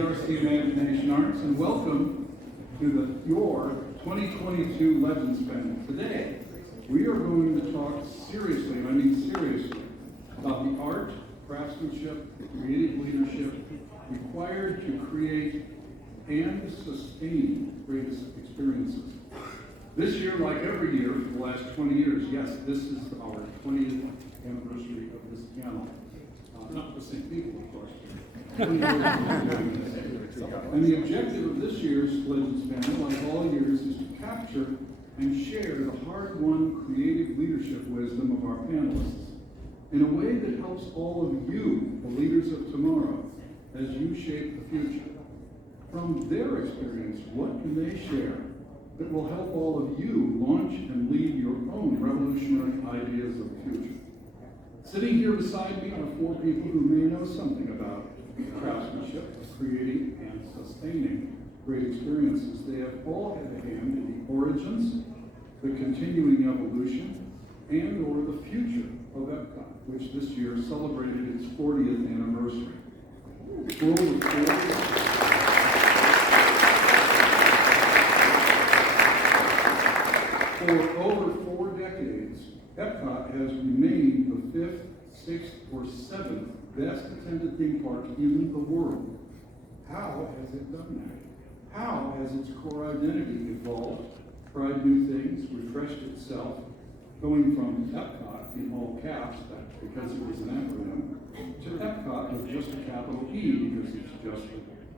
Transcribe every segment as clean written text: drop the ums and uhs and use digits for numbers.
ERC Imagination Arts, and welcome to your 2022 Legends panel. Today, we are going to talk seriously, and I mean seriously, about the art, craftsmanship, creative leadership required to create and sustain greatest experiences. This year, like every year for the last 20 years, yes, this is our 20th anniversary of this panel. Not the same people, of course. And the objective of this year's Legends panel, like all years, is to capture and share the hard-won creative leadership wisdom of our panelists in a way that helps all of you, the leaders of tomorrow, as you shape the future. From their experience, what can they share that will help all of you launch and lead your own revolutionary ideas of the future? Sitting here beside me are four people who may know something about craftsmanship, creating and sustaining great experiences. They have all had a hand in the origins, the continuing evolution, and or the future of Epcot, which this year celebrated its 40th anniversary. For over 4 decades, Epcot has remained the 5th, 6th, or 7th best attended theme park in the world. How has it done that? How has its core identity evolved, tried new things, refreshed itself, going from Epcot in all caps, because it was an acronym, to Epcot with just a capital E because it's just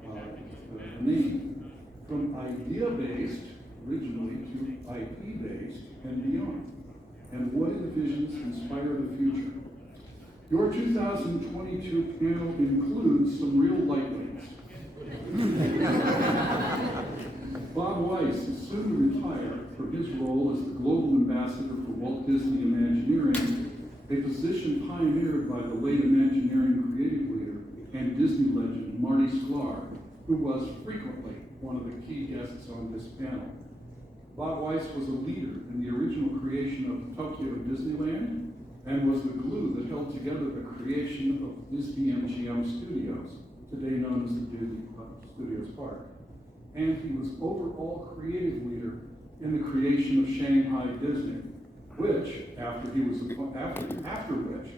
a name. From idea-based originally to IP-based and beyond. And what visions inspire the future? Your 2022 panel includes some real lightweights. Bob Weiss is soon to retire from his role as the global ambassador for Walt Disney Imagineering, a position pioneered by the late Imagineering creative leader and Disney legend Marty Sklar, who was frequently one of the key guests on this panel. Bob Weiss was a leader in the original creation of Tokyo Disneyland and was the glue that held together the creation of Disney MGM Studios, today known as the Disney Studios Park. And he was overall creative leader in the creation of Shanghai Disney, which, after which,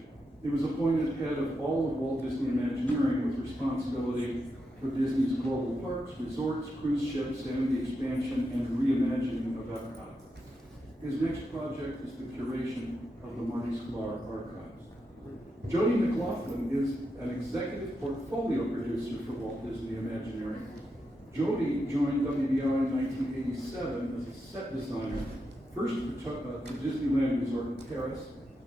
he was appointed head of all of Walt Disney Imagineering with responsibility for Disney's global parks, resorts, cruise ships, and the expansion and reimagining of Epcot. His next project is the curation of the Marty Sklar archives. Jody McLaughlin is an executive portfolio producer for Walt Disney Imagineering. Jody joined WDI in 1987 as a set designer, first for Disneyland Resort in Paris,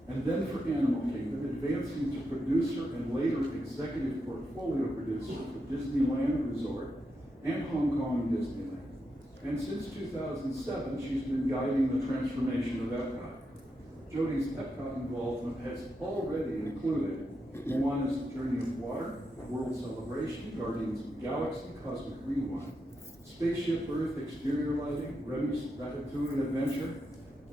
and then for Animal Kingdom, advancing to producer and later executive portfolio producer for Disneyland Resort and Hong Kong Disneyland. And since 2007, she's been guiding the transformation of Epcot. Jody's Epcot involvement has already included Moana's Journey of Water, World Celebration, Guardians of the Galaxy, Cosmic Rewind, Spaceship Earth exterior lighting, Remy's Ratatouille Adventure,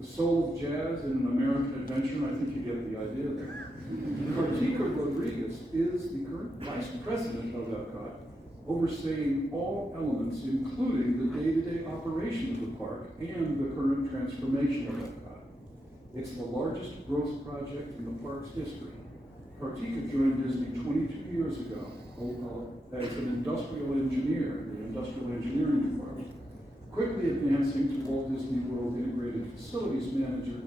The Soul of Jazz in an American Adventure, and I think you get the idea there. Kartika Rodriguez is the current Vice President of Epcot, overseeing all elements, including the day-to-day operation of the park and the current transformation of Epcot. It's the largest growth project in the park's history. Kartika joined Disney 22 years ago as an industrial engineer in the Industrial Engineering Department, quickly advancing to Walt Disney World Integrated Facilities Manager,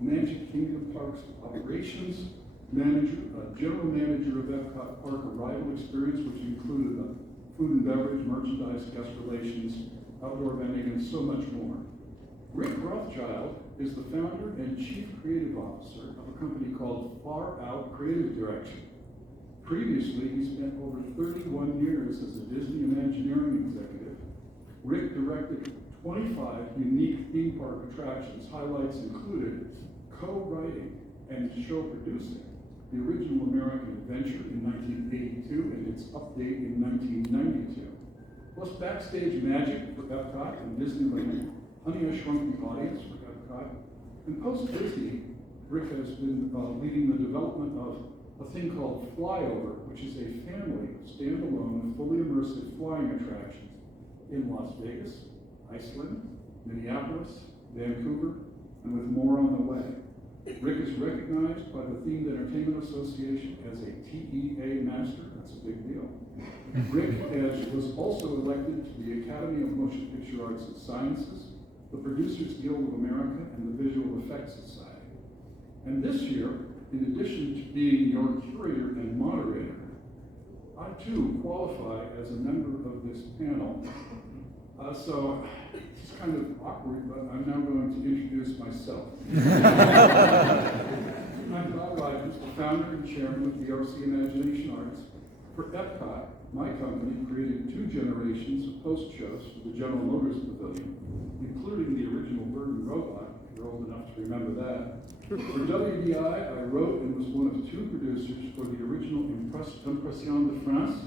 Magic Kingdom Parks Operations Manager, General Manager of Epcot Park Arrival Experience, which included the food and beverage, merchandise, guest relations, outdoor vending, and so much more. Rick Rothschild is the founder and chief creative officer of a company called Far Out Creative Direction. Previously, he spent over 31 years as a Disney Imagineering executive. Rick directed 25 unique theme park attractions. Highlights included co-writing and show producing the original American Adventure in 1982 and its update in 1992. Plus backstage magic for Epcot and Disneyland, Honey, I Shrunk the Audience for Epcot, and post-Disney, Rick has been leading the development of a thing called Flyover, which is a family of standalone fully immersive flying attractions in Las Vegas, Iceland, Minneapolis, Vancouver, and with more on the way. Rick is recognized by the Themed Entertainment Association as a TEA Master. That's a big deal. Rick was also elected to the Academy of Motion Picture Arts and Sciences, the Producers Guild of America, and the Visual Effects Society. And this year, in addition to being your curator and moderator, I too qualify as a member of this panel. So it's kind of awkward, but I'm now going to introduce myself. I'm Bob Rogers, the founder and chairman of the RC Imagination Arts. For Epcot, my company created 2 generations of post shows for the General Motors Pavilion, including the original Bird and Robot, if you're old enough to remember that. For WDI, I wrote and was one of 2 producers for the original Impression de France,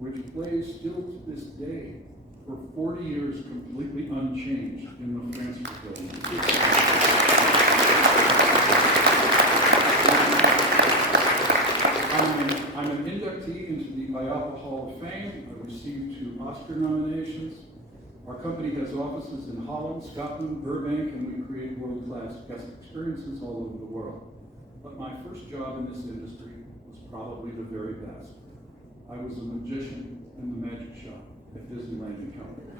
which plays still to this day for 40 years completely unchanged in the France Pavilion. I'm an inductee into the IAAPA Hall of Fame. I received 2 Oscar nominations. Our company has offices in Holland, Scotland, Burbank, and we create world-class guest experiences all over the world. But my first job in this industry was probably the very best. I was a magician in the magic shop at Disneyland and California.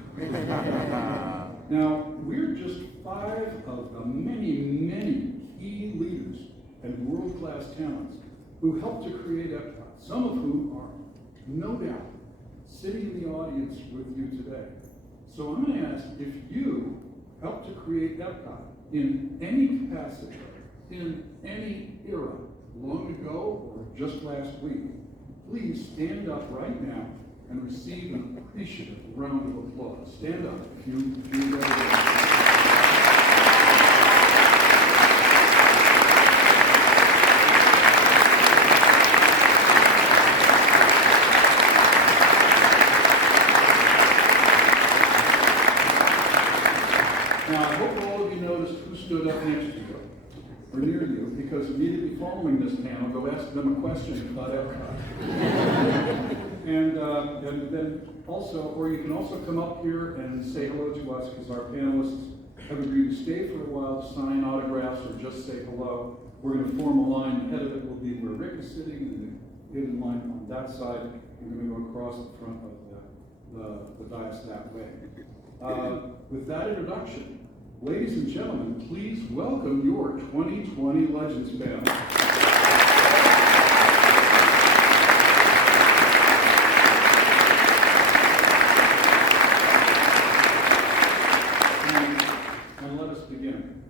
Now, we're just 5 of the many, many key leaders and world-class talents who helped to create Epcot, some of whom are, no doubt, sitting in the audience with you today. So I'm going to ask if you helped to create Epcot in any capacity, in any era, long ago or just last week, please stand up right now and receive an appreciative round of applause. Stand up if you Now, I hope all of you noticed who stood up next to you or near you, because immediately following this panel, go ask them a question about Epcot. And then also, or you can also come up here and say hello to us, because our panelists have agreed to stay for a while to sign autographs or just say hello. We're going to form a line. The head of it will be where Rick is sitting, and the hidden line on that side. We're going to go across the front of the dais that way. With that introduction, ladies and gentlemen, please welcome your 2020 Legends Band. And let us begin.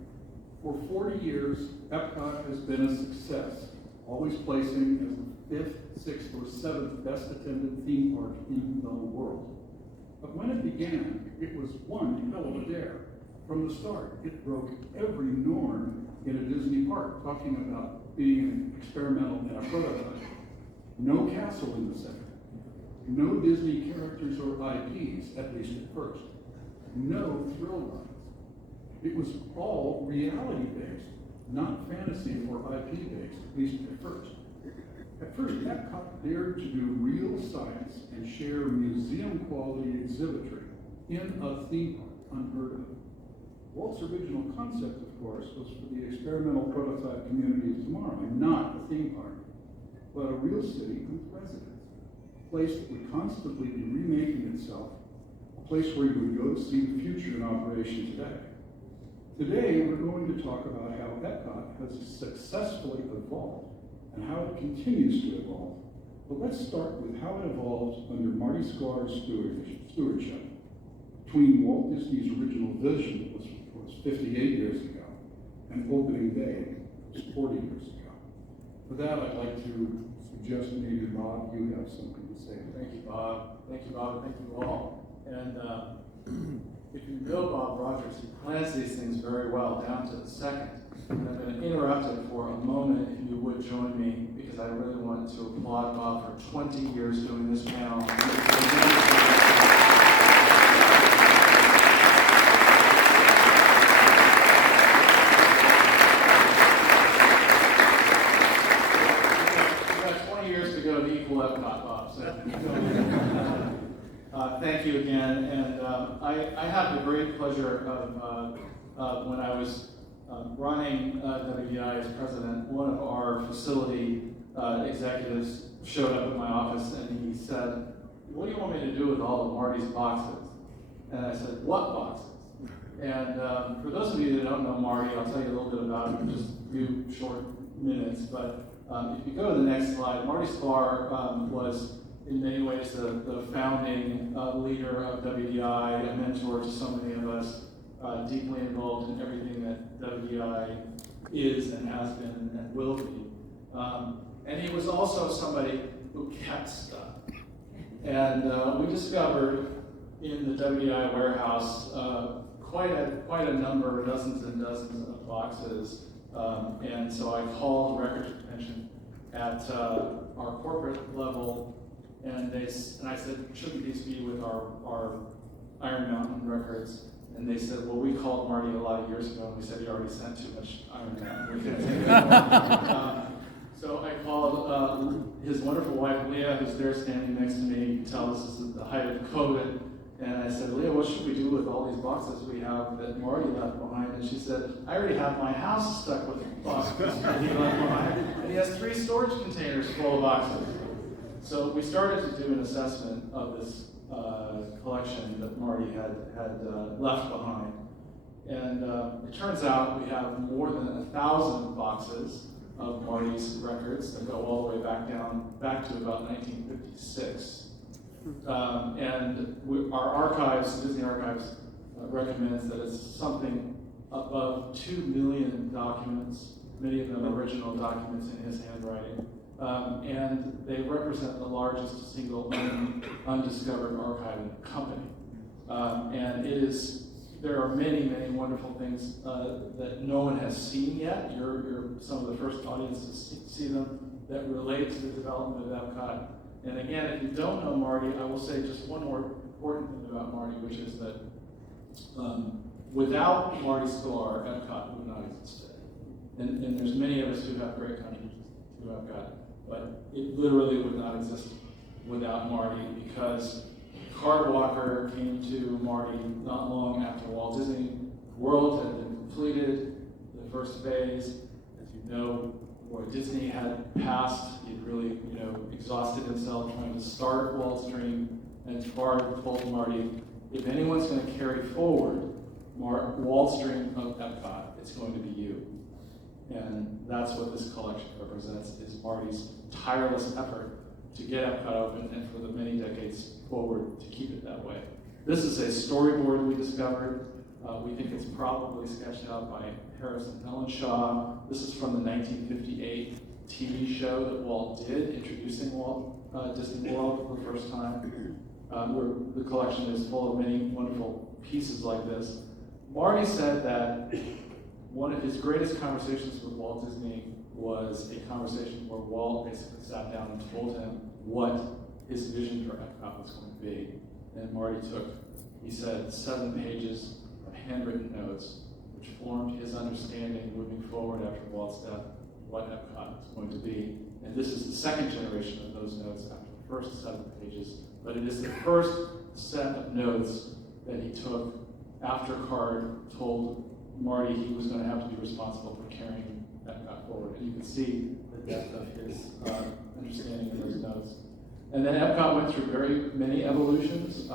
For 40 years, Epcot has been a success, always placing as the 5th, 6th, or 7th best attended theme park in the world. But when it began, it was one hell of a dare. From the start, it broke every norm in a Disney park, talking about being an experimental and a prototype. No castle in the center. No Disney characters or IPs, at least at first. No thrill rides. It was all reality-based, not fantasy or IP-based, at least at first. At first, Epcot dared to do real science and share museum-quality exhibitry in a theme park, unheard of. Walt's original concept, of course, was for the experimental prototype community of tomorrow, and not a theme park, but a real city with residents, a place that would constantly be remaking itself, a place where you would go to see the future in operation today. Today, we're going to talk about how Epcot has successfully evolved and how it continues to evolve. But let's start with how it evolved under Marty Sklar's stewardship. Between Walt Disney's original vision, which was 58 years ago, and opening day, was 40 years ago. For that, I'd like to suggest maybe, Bob, you have something to say. Thank you, Bob. Thank you, Bob. Thank you all. And if you know Bob Rogers, he plans these things very well, down to the second. And I'm going to interrupt it for a moment, if you would join me, because I really want to applaud Bob for 20 years doing this panel. We've got 20 years to go to equal Epcot, Bob. So. Thank you again, and I had the great pleasure of when I was running WDI as president, one of our facility executives showed up at my office and he said, "What do you want me to do with all of Marty's boxes?" And I said, "What boxes?" And for those of you that don't know Marty, I'll tell you a little bit about him in just a few short minutes. But if you go to the next slide, Marty Sklar was in many ways the founding leader of WDI, a mentor to so many of us, deeply involved in everything that WDI is and has been and will be. And he was also somebody who kept stuff. And we discovered in the WDI warehouse quite a number, dozens and dozens of boxes. And so I called records retention at our corporate level, and I said, "Shouldn't these be with our Iron Mountain records?" And they said, "Well, we called Marty a lot of years ago, and we said he already sent too much Iron Mountain. We couldn't take it anymore." So I called his wonderful wife, Leah, who's there standing next to me. You can tell this is the height of COVID. And I said, "Leah, what should we do with all these boxes we have that Marty left behind?" And she said, "I already have my house stuck with boxes that he left behind. And he has 3 storage containers full of boxes." So we started to do an assessment of this collection that Marty had left behind. And it turns out we have more than 1,000 boxes of Marty's records that go all the way back to about 1956. And our archives, Disney Archives, recommends that it's something above 2 million documents, many of them original documents in his handwriting. And they represent the largest single undiscovered archive in the company. And there are many, many wonderful things that no one has seen yet. You're some of the first audience to see them that relate to the development of Epcot. And again, if you don't know Marty, I will say just one more important thing about Marty, which is that without Marty Sklar, Epcot would not exist today. And there's many of us who have great contributions to Epcot, but it literally would not exist without Marty, because Card Walker came to Marty not long after Walt Disney World had been completed, the first phase. As you know, Walt Disney had passed. He had really, exhausted himself trying to start Waltstream, and Card told Marty, "If anyone's going to carry forward Waltstream of Epcot, it's going to be you." And that's what this collection represents, is Marty's tireless effort to get Epcot open and for the many decades forward to keep it that way. This is a storyboard we discovered. We think it's probably sketched out by Harris and Ellen Shaw. This is from the 1958 TV show that Walt did, introducing Walt Disney World for the first time, where the collection is full of many wonderful pieces like this. Marty said that one of his greatest conversations with Walt Disney was a conversation where Walt basically sat down and told him what his vision for Epcot was going to be. And Marty he said, 7 pages of handwritten notes, which formed his understanding moving forward after Walt's death, what Epcot was going to be. And this is the second generation of those notes after the first 7 pages. But it is the first set of notes that he took after Card told Marty he was going to have to be responsible for carrying Epcot forward. And you can see the depth of his understanding of those notes. And then Epcot went through very many evolutions,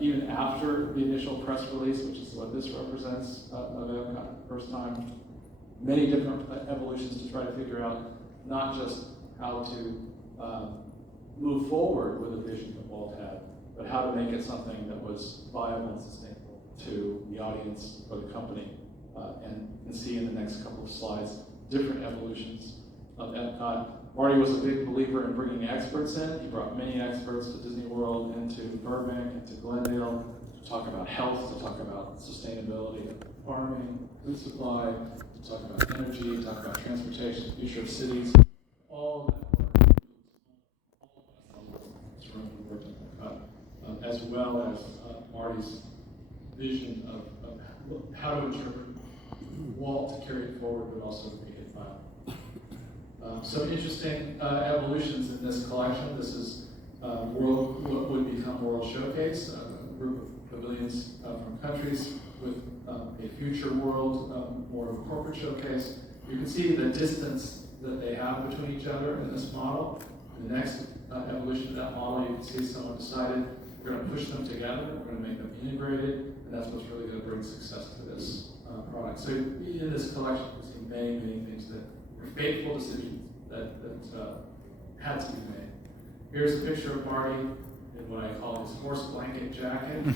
even after the initial press release, which is what this represents of Epcot, the first time. Many different evolutions to try to figure out not just how to move forward with a vision that Walt had, but how to make it something that was viable and sustainable to the audience or the company. And you can see in the next couple of slides different evolutions of Epcot. Marty was a big believer in bringing experts in. He brought many experts to Disney World and to Burbank and to Glendale to talk about health, to talk about sustainability, farming, food supply, to talk about energy, to talk about transportation, future of cities. All of that work, all of this room we worked on Epcot, as well as Marty's vision of how to interpret Walt to carry it forward, but also make it viable. Some interesting evolutions in this collection. This is what would be Become World Showcase, a group of pavilions from countries with a future world, more of a corporate showcase. You can see the distance that they have between each other in this model. The next evolution of that model, you can see someone decided we're going to push them together, we're going to make them integrated, and that's what's really going to bring success to this product. So in this collection, we've seen many, many things that were fateful decisions that had to be made. Here's a picture of Marty in what I call his horse blanket jacket,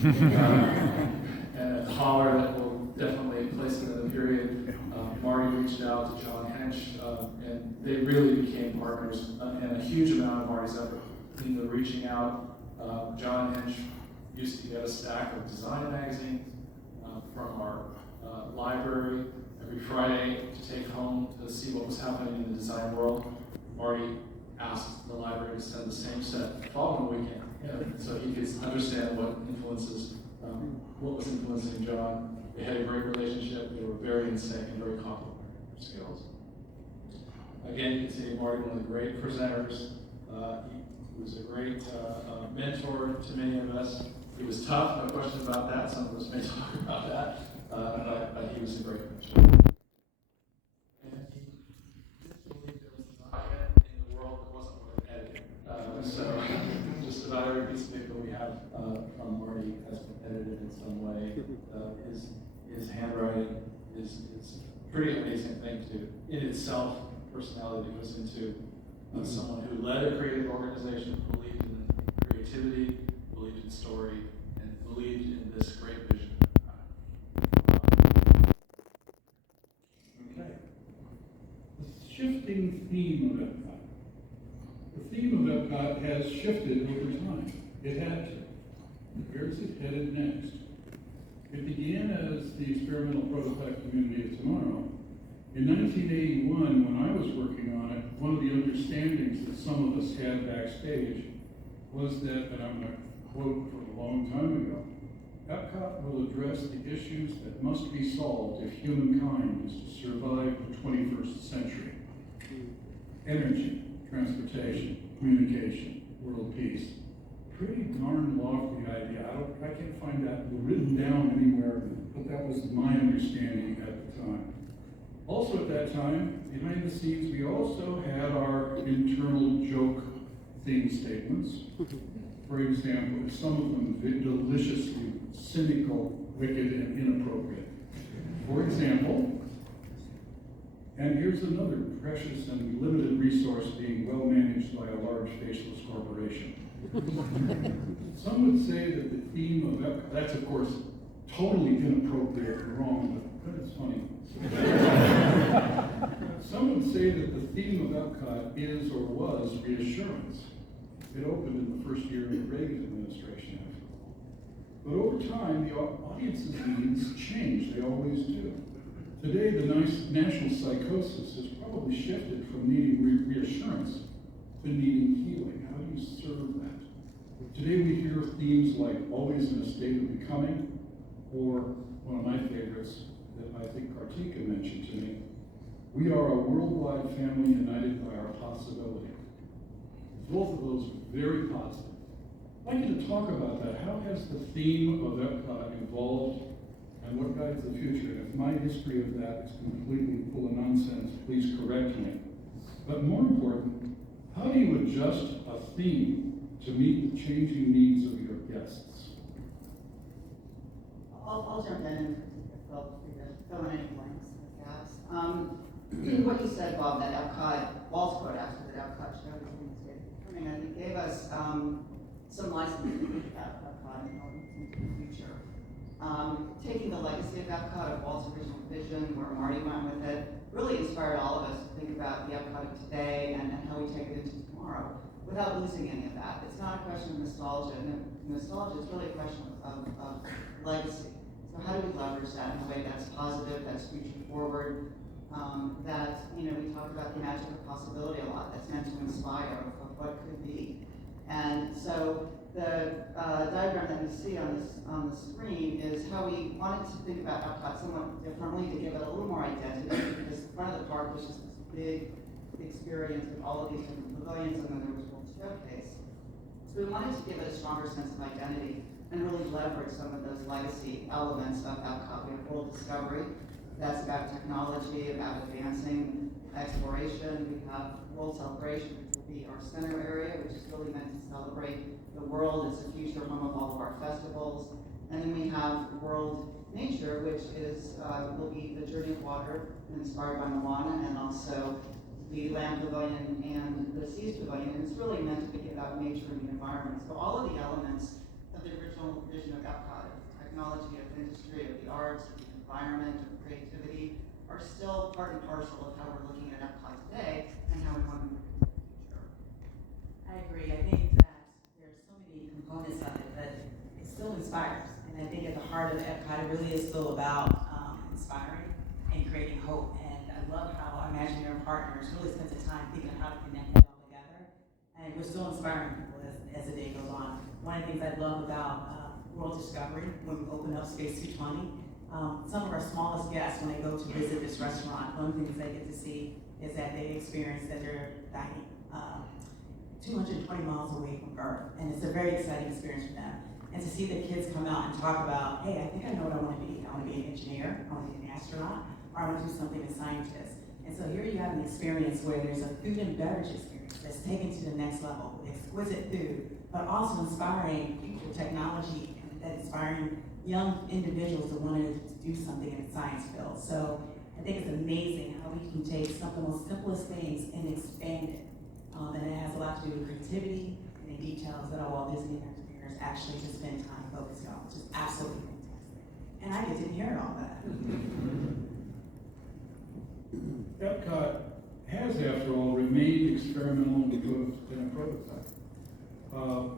and a collar that will definitely place him in the period. Marty reached out to John Hench, and they really became partners, and a huge amount of Marty's effort into reaching out. John Hench used to get a stack of design magazines from our library every Friday to take home to see what was happening in the design world. Marty asked the library to send the same set the following weekend, so he could understand what was influencing John. They had a great relationship. They were very in sync and very complementary skills. Again, you can see Marty, one of the great presenters. He was a great mentor to many of us. He was tough, no question about that. Some of us may talk about that, but he was a great mentor. And he didn't believe there was a document in the world that wasn't worth editing. So just about every piece of paper we have from Marty has been edited in some way. His handwriting is a pretty amazing thing in itself. Personality that goes into someone who led a creative organization, believed in creativity, believed in story, and believed in this great vision. Okay. The shifting theme of Epcot. The theme of Epcot has shifted over time. It had to. Where's it headed next? It began as the experimental prototype Community of Tomorrow. In 1981, when I was working on it, one of the understandings that some of us had backstage was that, and I'm going to quote from a long time ago, Epcot will address the issues that must be solved if humankind is to survive the 21st century. Energy, transportation, communication, world peace. Pretty darn lofty idea. I can't find that written down anywhere, but that was my understanding at the time. Also at that time, behind the scenes, we also had our internal joke theme statements. For example, some of them deliciously cynical, wicked, and inappropriate. For example, and here's another precious and limited resource being well managed by a large faceless corporation. Some would say that the theme of Epcot, that's of course totally inappropriate and wrong, but it's funny. Some would say that the theme of Epcot is or was reassurance. It opened in the first year of the Reagan administration. But over time, the audience's needs change. They always do. Today, the national psychosis has probably shifted from needing reassurance to needing healing. How do you serve that? Today, we hear themes like always in a state of becoming, or one of my favorites that I think Kartika mentioned to me, we are a worldwide family united by our possibility. Both of those are very positive. I'd like you to talk about that. How has the theme of Epcot evolved, and what guides the future? And if my history of that is completely full of nonsense, please correct me. But more important, how do you adjust a theme to meet the changing needs of your guests? I'll jump in and fill in any blanks and gaps. What you said, Bob, that Epcot, Walt's quote actually, that Epcot showed us in the state of becoming, I think gave us some license to think about Epcot and how it's into the future. Taking the legacy of Epcot, of Walt's original vision, where Marty went with it, really inspired all of us to think about the Epcot of today and how we take it into tomorrow without losing any of that. It's not a question of nostalgia. Nostalgia is really a question of legacy. So how do we leverage that in a way that's positive, that's future forward, that, we talk about the magic of possibility a lot, that's meant to inspire of what could be. And so the diagram that we see on the screen is how we wanted to think about Epcot somewhat differently to give it a little more identity, because the front of the park was just this big experience with all of these different pavilions, and then there was World Showcase. So we wanted to give it a stronger sense of identity and really leverage some of those legacy elements of Epcot. We have World Discovery, that's about technology, about advancing exploration. We have World Celebration, which will be our center area, which is really meant to celebrate the world as a future home of all of our festivals. And then we have World Nature, which is will be the Journey of Water, inspired by Moana, and also the Land Pavilion and the Seas Pavilion. And it's really meant to be about nature and the environment. So all of the elements of the original vision of Epcot, of technology, of industry, of the arts, of the environment, of creativity, are still part and parcel of how we're looking at Epcot today and how we want to move into the future. I agree. I think that there's so many components of it, but it still inspires. And I think at the heart of Epcot, it really is still about inspiring and creating hope. And I love how our Imagineering partners really spent the time thinking of how to connect that all together. And we're still inspiring people as the day goes on. One of the things I love about World Discovery, when we open up Space 220, some of our smallest guests, when they go to visit this restaurant, one of the things they get to see is that they experience that they're dining 220 miles away from Earth. And it's a very exciting experience for them. And to see the kids come out and talk about, hey, I think I know what I want to be. I want to be an engineer, I want to be an astronaut, or I want to do something as a scientist. And so here you have an experience where there's a food and beverage experience that's taken to the next level, with exquisite food, but also inspiring future technology and inspiring young individuals to want to do something in the science field. So I think it's amazing how we can take some of the most simplest things and expand it. And it has a lot to do with creativity and the details that our Walt Disney Imagineers actually to spend time focusing on, which is absolutely fantastic. And I get to hear all that. Epcot has, after all, remained experimental and been a prototype.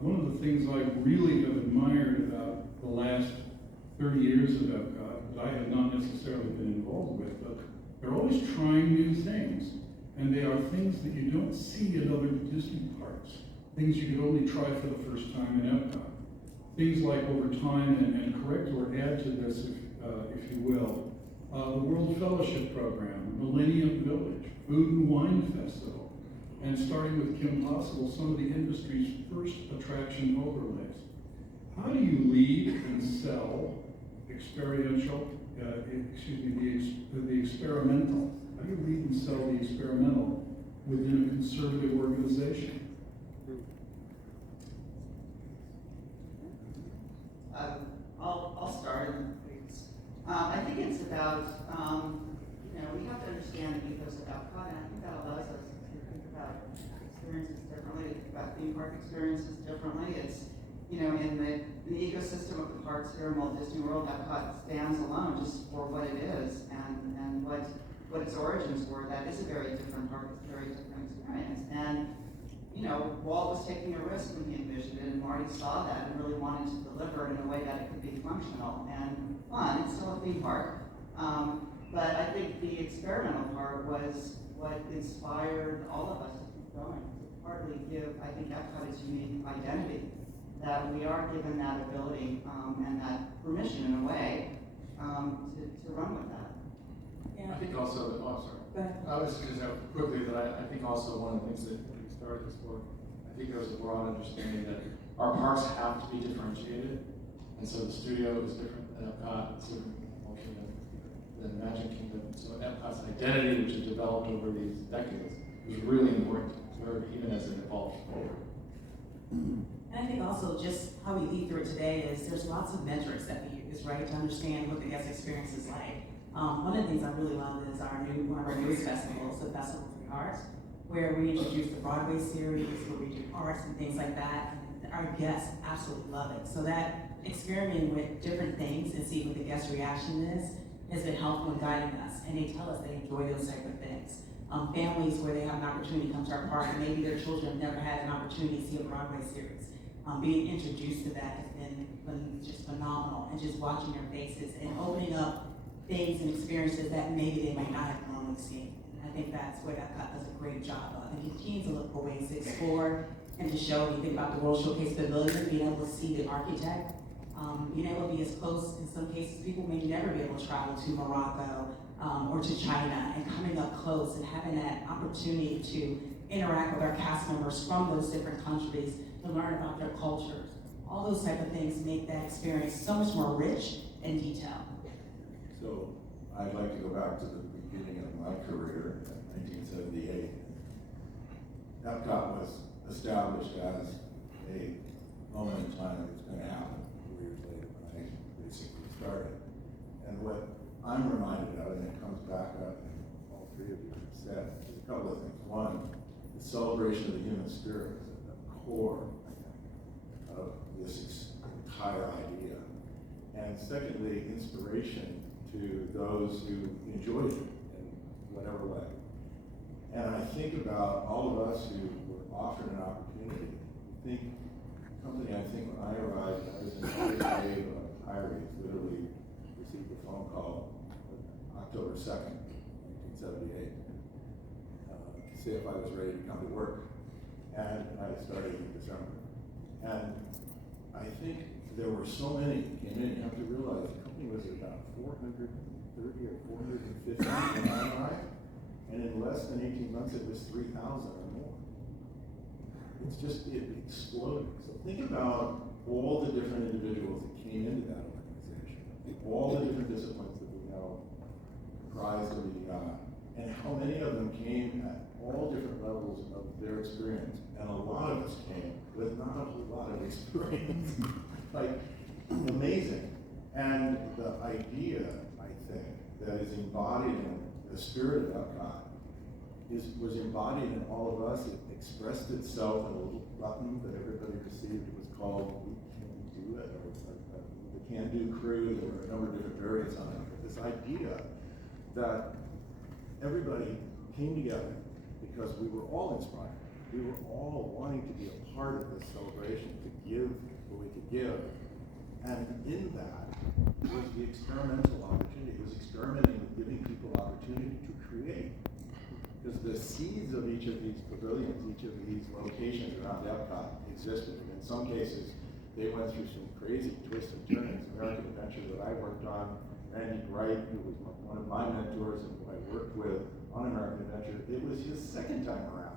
One of the things I really have admired about the last 30 years of Epcot, that I have not necessarily been involved with, but they're always trying new things. And they are things that you don't see at other Disney parks. Things you could only try for the first time in Epcot. Things like over time, and correct or add to this if you will, the World Fellowship Program, Millennium Village, Food and Wine Festival, and starting with Kim Possible, some of the industry's first attraction overlays. How do you lead and sell experiential, the experimental? How do you lead and sell the experimental within a conservative organization? I'll start. I think it's about, we have to understand the ethos of Epcot, and I think that allows us to think about experiences differently, to think about theme park experiences differently. It's, in the ecosystem of the parks here in Walt Disney World, Epcot stands alone just for what it is and what its origins were. That is a very different park, it's a very different experience. And, Walt was taking a risk when he envisioned it, and Marty saw that and really wanted to deliver it in a way that it could be functional and fun. It's still a theme park. But I think the experimental part was what inspired all of us to keep going, to partly give, I think, Epcot its unique identity, that we are given that ability and that permission in a way to run with that. Yeah. I think also that, oh, sorry. Go ahead. I was just going to say quickly that I think also one of the things that when we started this work, I think there was a broad understanding that our parks have to be differentiated. And so the studio is different than Epcot, it's different than Animal Kingdom, than Magic Kingdom. So Epcot's identity, which has developed over these decades, is really important to preserve even as it evolves forward. And I think also just how we lead through it today is there's lots of metrics that we use, right, to understand what the guest experience is like. One of the things I really love is one of our newest festivals, the Festival of the Arts, where we introduce the Broadway series, where we do arts and things like that. And our guests absolutely love it. So that experimenting with different things and see what the guest reaction is has been helpful in guiding us. And they tell us they enjoy those type of things. Families where they have an opportunity to come to our park, and maybe their children have never had an opportunity to see a Broadway series. Being introduced to that has been just phenomenal, and just watching their faces and opening up things and experiences that maybe they might not have normally seen. And I think that's where Epcot does a great job of. And continue to look for ways to explore and to show. When you think about the World Showcase Pavilion, being able to see the architect, being able to be as close, in some cases, people may never be able to travel to Morocco or to China, and coming up close and having that opportunity to interact with our cast members from those different countries to learn about their cultures. All those type of things make that experience so much more rich and detailed. So I'd like to go back to the beginning of my career in 1978. Epcot was established as a moment in time that was going to happen 4 years later when I basically started. And what I'm reminded of, and it comes back up in all three of you have said, is a couple of things. One, the celebration of the human spirit is at the core, I think, of this entire idea. And secondly, inspiration to those who enjoyed it in whatever way. And I think about all of us who were offered an opportunity. When I arrived, I was in the first wave of hirings, literally received a phone call October 2nd, 1978, to see if I was ready to come to work. And I started in December. And I think there were so many who came in. You have to realize the company was at about 430 or 450 when I arrived. And in less than 18 months, it was 3,000 or more. It exploded. So think about all the different individuals that came into that organization, all the different disciplines that we know comprise WDI, and how many of them came at all different levels of their experience. And a lot of us came with not a whole lot of experience. Like, amazing. And the idea, I think, that is embodied in the spirit of Epcot was embodied in all of us. It expressed itself in a little button that everybody received. It was called "We Can Do It," or the Can Do Crew. There were a number of different variants on it. But this idea that everybody came together because we were all inspired. We were all wanting to be a part of this celebration, to give what we could give. And in that was the experimental opportunity. It was experimenting with giving people opportunity to create. Because the seeds of each of these pavilions, each of these locations around Epcot existed. And in some cases, they went through some crazy twists and turns. American Adventure that I worked on, Randy Bright, who was one of my mentors and who I worked with on American Adventure, it was his second time around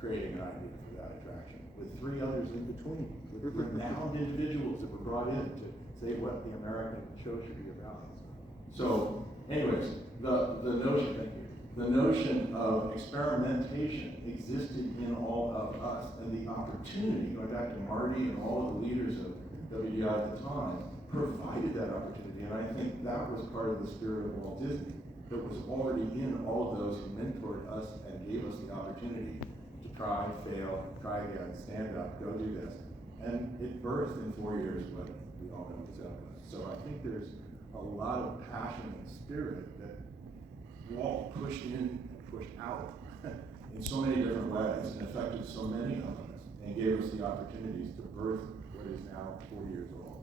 creating an idea for that attraction, with 3 others in between, with renowned individuals that were brought in to say what the American show should be about. So, anyways, the notion of experimentation existed in all of us, and the opportunity, going back to Marty and all of the leaders of WDI at the time, provided that opportunity. And I think that was part of the spirit of Walt Disney that was already in all of those who mentored us and gave us the opportunity to try, fail, try again, stand up, go do this. And it birthed in 4 years what we all know as Epcot. So I think there's a lot of passion and spirit that Walt pushed in and pushed out in so many different ways and affected so many of us and gave us the opportunities to birth what is now 40 years old.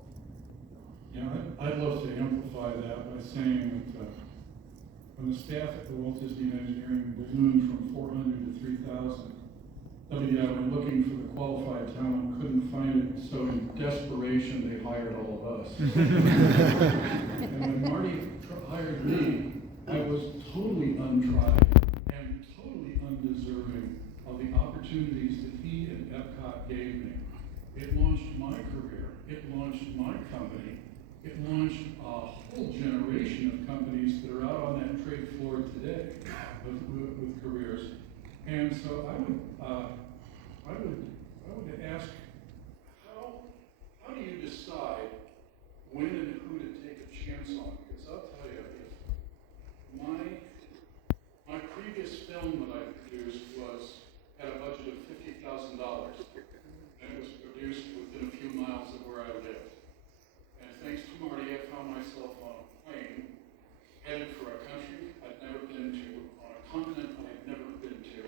Yeah, I'd love to amplify that by saying that when the staff at the Walt Disney Imagineering ballooned from 400 to 3,000, WDI went looking for the qualified talent, couldn't find it, so in desperation they hired all of us. And when Marty hired me, I was totally untried and totally undeserving of the opportunities that he and Epcot gave me. It launched my career. It launched my company. It launched a whole generation of companies that are out on that trade floor today with careers. And so I would ask, how do you decide when and who to take a chance on? Because I'll tell you, my previous film that I produced had a budget of $50,000, and it was produced within a few miles of where I lived. And thanks to Marty, I found myself on a plane headed for a country I'd never been to, on a continent I'd never been to,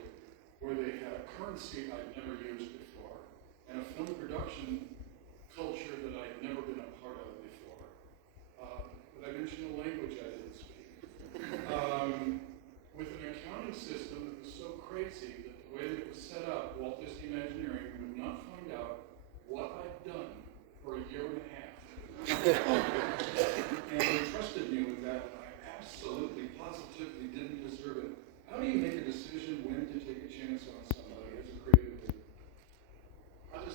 where they had a currency I'd never used before, and a film production culture that I'd never been a part of before. Did I mention a language I didn't speak? With an accounting system that was so crazy that the way that it was set up, Walt Disney Imagineering would not find out what I'd done for a year and a half. And they trusted me with that, and I absolutely, positively didn't deserve it. How do you make a decision when to take a chance on somebody as a creative leader? I'll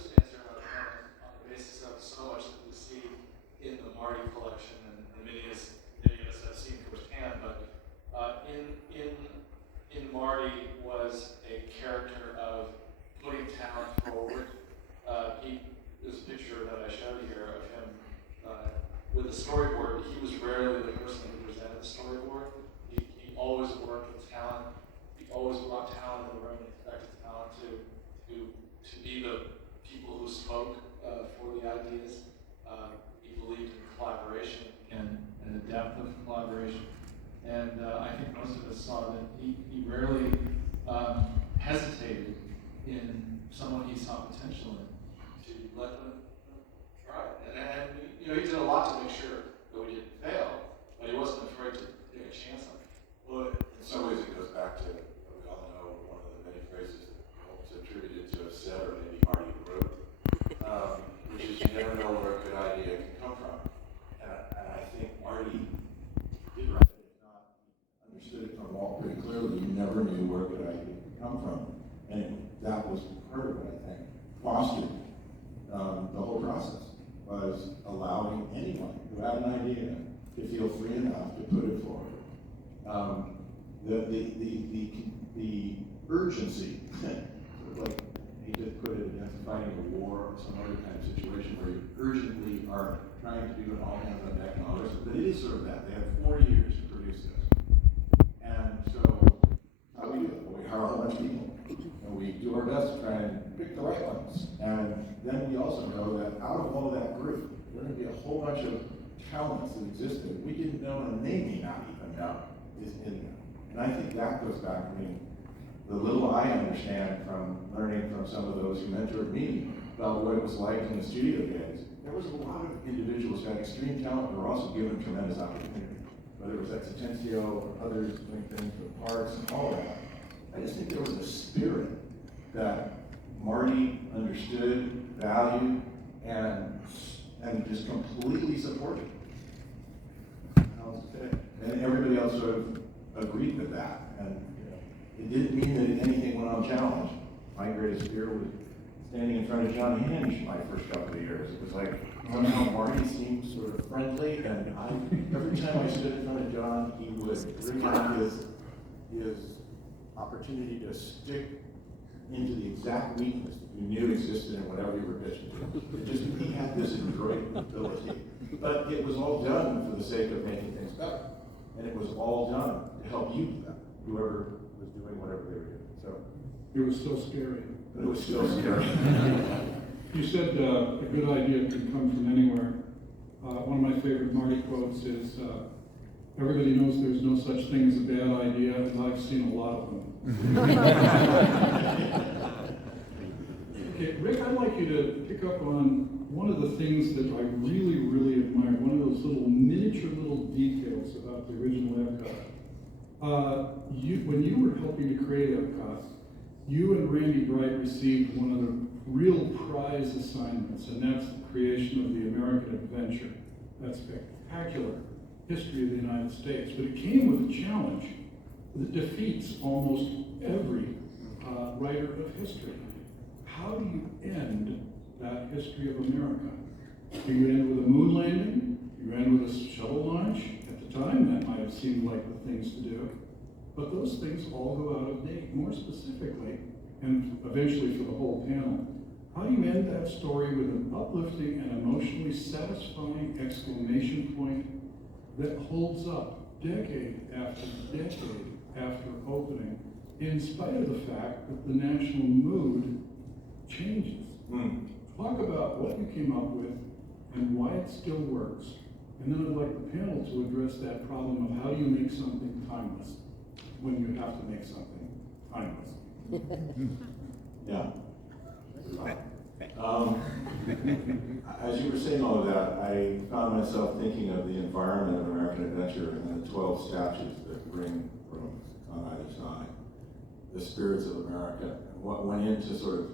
with the storyboard, he was rarely the person who presented the storyboard. He always worked with talent. He always brought talent in the room and expected talent to be the people who spoke for the ideas. He believed in collaboration and the depth of collaboration. And I think most of us saw that he rarely hesitated in someone he saw potential in to let them try it. And you know, he did a lot to make sure that we didn't fail, but he wasn't afraid to take a chance on it. Well, in some ways it goes back to, we all know one of the many phrases that Holmes attributed to have said, or maybe Marty wrote, which is you never know where a good idea can come from. And I think Marty did write it, if not, he understood it from Walt pretty clearly. You never knew where a good idea could come from. And that was part of what I think fostered the whole process, was allowing anyone who had an idea to feel free enough to put it forward. The urgency, like he just put it against fighting a war or some other kind of situation where you urgently are trying to do an all hands on deck and all this, but it is sort of that. They have 4 years to produce this. And so, how do we do it? Well, we hire a whole bunch of people. And we do our best to try and pick the right ones. And then we also know that out of all that group, there are going to be a whole bunch of talents that existed we didn't know, and they may not even know is in there. And I think that goes back, I mean, the little I understand from learning from some of those who mentored me about what it was like in the studio days, there was a lot of individuals who had extreme talent but were also given tremendous opportunity. Whether it was Exitencio or others doing things with parks and all that. I just think there was a spirit that Marty understood, valued, and just completely supported. And everybody else sort of agreed with that. And it didn't mean that anything went unchallenged. My greatest fear was standing in front of John Hinge my first couple of years. It was like, somehow Marty seemed sort of friendly, and every time I stood in front of John, he would bring out his opportunity to stick into the exact weakness that you knew existed in whatever you were pitching to. He had this great ability. But it was all done for the sake of making things better. And it was all done to help you do that, whoever was doing whatever they were doing. So It was still scary. but it was still scary. You said a good idea can come from anywhere. One of my favorite Marty quotes is, everybody knows there's no such thing as a bad idea, and I've seen a lot of them. Okay, Rick, I'd like you to pick up on one of the things that I really, really admire, one of those little miniature little details about the original Epcot. When you were helping to create Epcot, you and Randy Bright received one of the real prize assignments, and that's the creation of the American Adventure. That's spectacular history of the United States, but it came with a challenge that defeats almost every writer of history. How do you end that history of America? Do you end with a moon landing? Do you end with a shuttle launch? At the time, that might have seemed like the things to do. But those things all go out of date. More specifically, and eventually for the whole panel, how do you end that story with an uplifting and emotionally satisfying exclamation point that holds up decade after decade after opening, in spite of the fact that the national mood changes? Talk about what you came up with and why it still works. And then I'd like the panel to address that problem of how do you make something timeless when you have to make something timeless. Yeah. As you were saying all of that, I found myself thinking of the environment of American Adventure and the 12 statues that ring rooms on either side. The spirits of America, and what went into sort of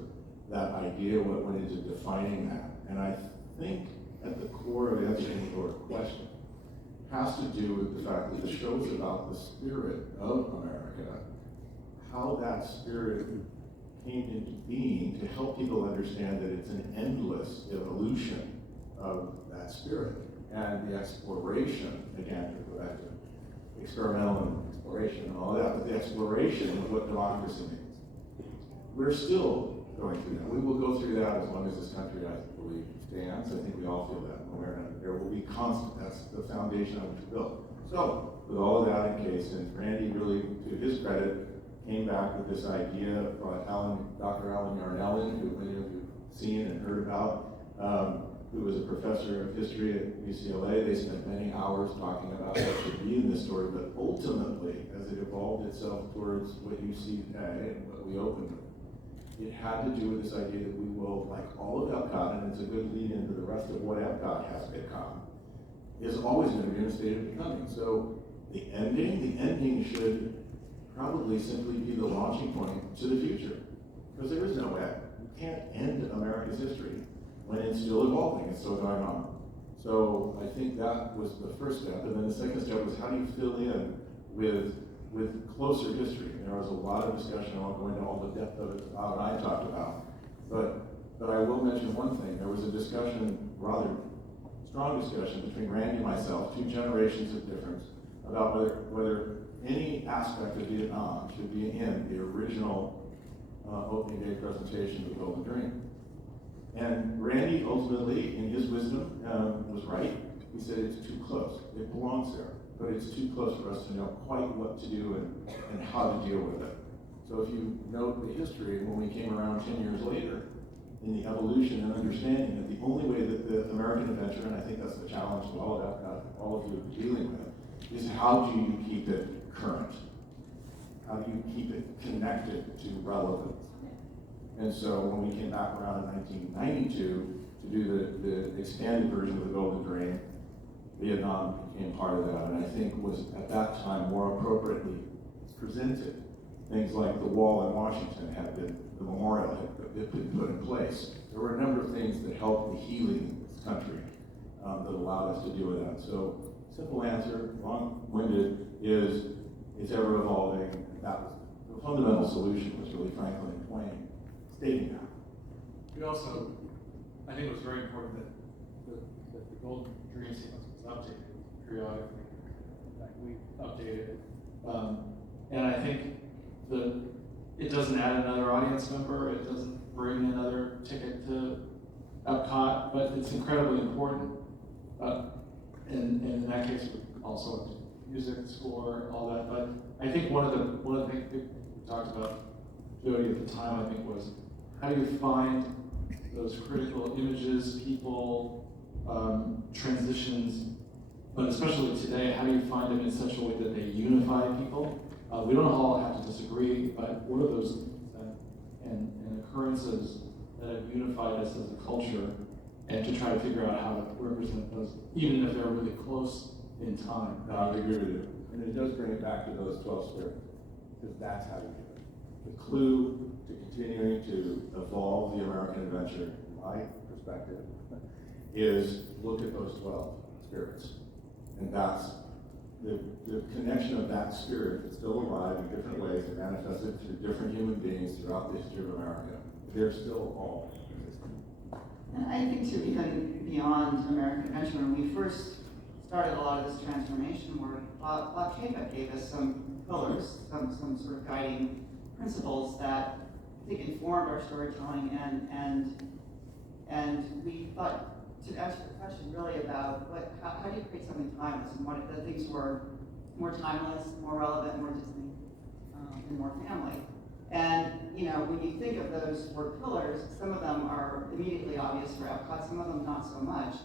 that idea, what went into defining that. And I think at the core of answering your question has to do with the fact that the show is about the spirit of America, how that spirit came into being to help people understand that it's an endless evolution of that spirit and the exploration, again, to go back to experimental exploration and all that, but the exploration of what democracy means. We're still going through that. We will go through that as long as this country, I believe, stands. I think we all feel that. There will be constant. That's the foundation on which we build. So, with all of that in case, and Randy really, to his credit, came back with this idea by Dr. Alan Yarnellen, who many of you have seen and heard about, who was a professor of history at UCLA. They spent many hours talking about what should be in this story, but ultimately, as it evolved itself towards what you see today and what we opened with, it had to do with this idea that we will, like all of Epcot, and it's a good lead into the rest of what Epcot has become, is always going to be in a state of becoming. So the ending should probably simply be the launching point to the future, because there is no end. You can't end America's history when it's still evolving, it's still going on. So I think that was the first step, and then the second step was how do you fill in with closer history? And there was a lot of discussion. I won't go into all the depth of it what I talked about, but I will mention one thing. There was a discussion, rather strong discussion between Randy and myself, two generations of difference, about whether any aspect of Vietnam should be in the original opening day presentation of the Golden Dream. And Randy ultimately, in his wisdom, was right. He said it's too close. It belongs there, but it's too close for us to know quite what to do and how to deal with it. So if you note the history, when we came around 10 years later, in the evolution and understanding that the only way that the American adventure, and I think that's the challenge that all of you are dealing with, is how do you keep it current? How do you keep it connected to relevance? And so when we came back around in 1992 to do the expanded version of the Golden Dream, Vietnam became part of that, and I think was at that time more appropriately presented. Things like the wall in Washington the memorial had been put in place. There were a number of things that helped the healing of this country that allowed us to deal with that. So, simple answer, long-winded, is it's ever evolving. That was the fundamental solution was really Franklin and Twain stating that. We also, I think it was very important that the Golden Dream sequence was updated periodically. In fact, we updated it. And I think it doesn't add another audience member, it doesn't bring another ticket to Epcot, but it's incredibly important. And in that case, we also music, score, all that. But I think one of the things we talked about, Jody, at the time, I think, was how do you find those critical images, people, transitions, but especially today, how do you find them in such a way that they unify people? We don't all have to disagree, but what are those and occurrences that have unified us as a culture, and to try to figure out how to represent those, even if they're really close in time. I agree with you. And it does bring it back to those 12 spirits, because that's how you do it. The clue to continuing to evolve the American adventure, in my perspective, is look at those 12 spirits. And that's the connection of that spirit that's still alive in different ways and manifested through different human beings throughout the history of America. They're still all existing. And I think too, even beyond American Adventure, when we first started a lot of this transformation work, Bob Chapek gave us some pillars, some sort of guiding principles that I think informed our storytelling, and we thought, to answer the question really about how do you create something timeless, and one of the things were more timeless, more relevant, more Disney, and more family. And when you think of those four pillars, some of them are immediately obvious for Epcot, some of them not so much.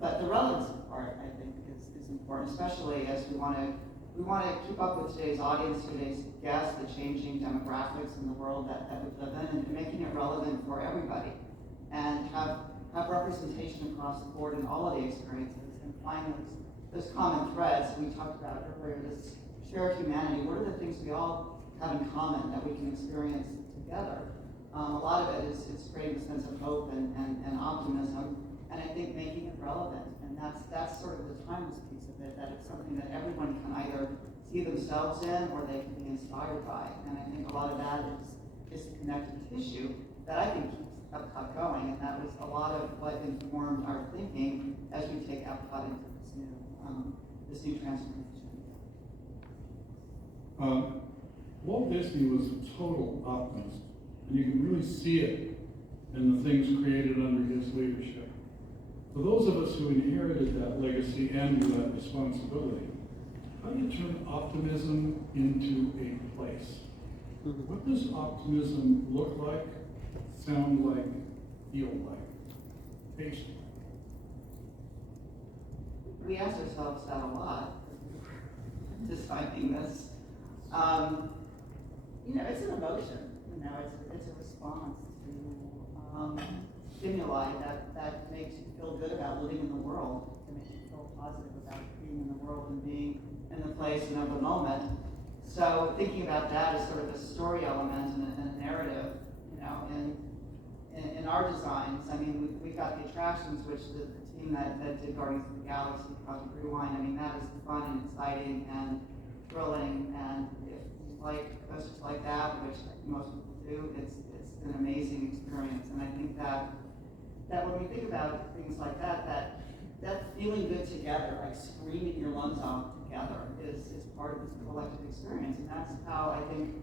But the relevance part, I think, is important, especially as we want to keep up with today's audience, today's guests, the changing demographics in the world that we live in, and making it relevant for everybody, and have representation across the board in all of the experiences, and find those common threads we talked about earlier, this shared humanity. What are the things we all have in common that we can experience together? A lot of it is creating a sense of hope and optimism, and I think making it relevant. And that's sort of the timeless piece of it, that it's something that everyone can either see themselves in or they can be inspired by. And I think a lot of that is the connective tissue that I think keeps Epcot going, and that was a lot of what informed our thinking as we take Epcot into this new transformation. Walt Disney was a total optimist, and you can really see it and the things created under his leadership. For those of us who inherited that legacy and that responsibility, how do you turn optimism into a place? What does optimism look like, sound like, feel like, taste like? We ask ourselves that a lot, deciding this. It's an emotion, it's a response to stimuli that makes you feel good about living in the world, that makes you feel positive about being in the world and being in the place and of the moment. So thinking about that as sort of a story element and a narrative, in our designs, I mean, we've got the attractions, which the team that did Guardians of the Galaxy, Project Rewind, I mean, that is fun and exciting and thrilling, and if you like coasters like that, which most people do, it's an amazing experience. And I think that when we think about things like that feeling good together, like screaming your lungs out together, is part of this collective experience. And that's how I think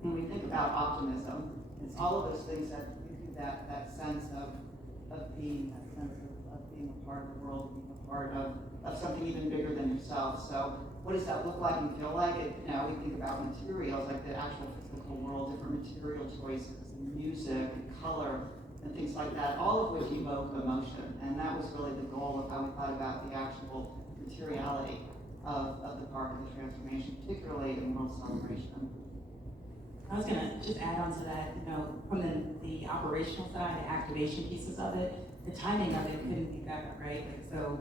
when we think about optimism, it's all of those things that give you that sense of being, that sense of being a part of the world, being a part of something even bigger than yourself. So what does that look like and feel like? We think about materials, like the actual physical world, different material choices, and music, and color, and things like that, all of which evoke emotion. And that was really the goal of how we thought about the actual materiality of the park and the transformation, particularly in World Celebration. I was gonna just add on to that, from the operational side, the activation pieces of it, the timing of it couldn't be better, right? Like, so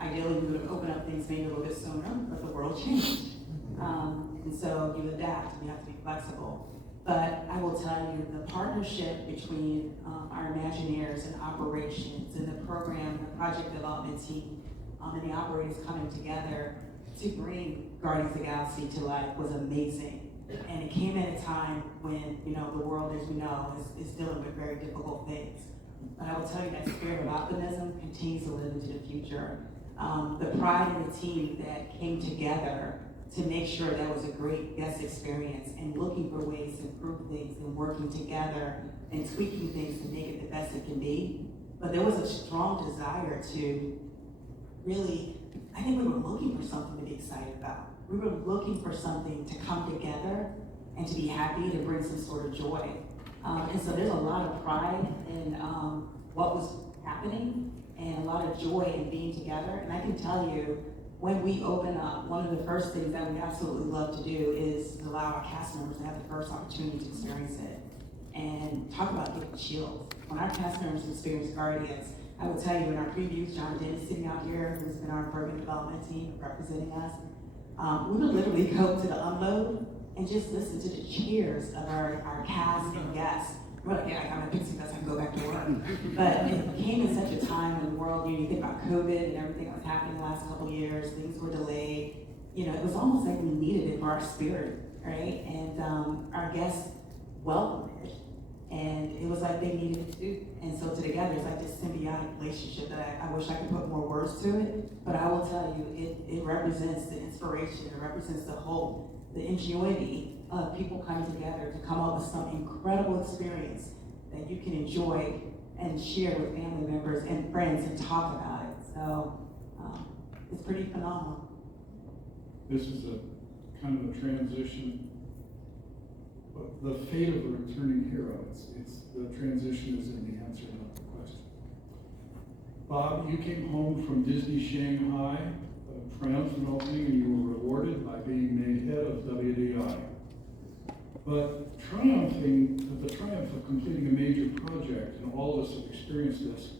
ideally we would have opened up things maybe a little bit sooner, but the world changed. And so you adapt, and you have to be flexible. But I will tell you, the partnership between our Imagineers and operations and the program, the project development team, and the operators coming together to bring Guardians of the Galaxy to life was amazing. And it came at a time when, the world, as we know, is dealing with very difficult things. But I will tell you that spirit of optimism continues to live into the future. The pride in the team that came together to make sure that was a great guest experience and looking for ways to improve things and working together and tweaking things to make it the best it can be. But there was a strong desire to really, I think we were looking for something to be excited about. We were looking for something to come together and to be happy, to bring some sort of joy. And so there's a lot of pride in what was happening and a lot of joy in being together. And I can tell you, when we open up, one of the first things that we absolutely love to do is allow our cast members to have the first opportunity to experience it. And talk about getting chills. When our cast members experience Guardians, I will tell you in our previews, John Dennis sitting out here, who's been our program development team representing us, we would literally go to the unload and just listen to the cheers of our cast and guests. We're like, yeah, I got my pixie dust, I can go back to work. But it came in such a time when the world, you think about COVID and everything that was happening the last couple of years, things were delayed. It was almost like we needed it for our spirit, right? And our guests welcomed it. And it was like they needed it too. And so together, it's like this symbiotic relationship that I wish I could put more words to it. But I will tell you, it represents the inspiration, it represents the hope, the ingenuity of people coming together to come up with some incredible experience that you can enjoy and share with family members and friends and talk about it. So it's pretty phenomenal. This is a kind of a transition. The fate of a returning hero, the transition is in the answer, not the question. Bob, you came home from Disney Shanghai, a triumphant opening, and you were rewarded by being made head of WDI. But the triumph of completing a major project, and all of us have experienced this,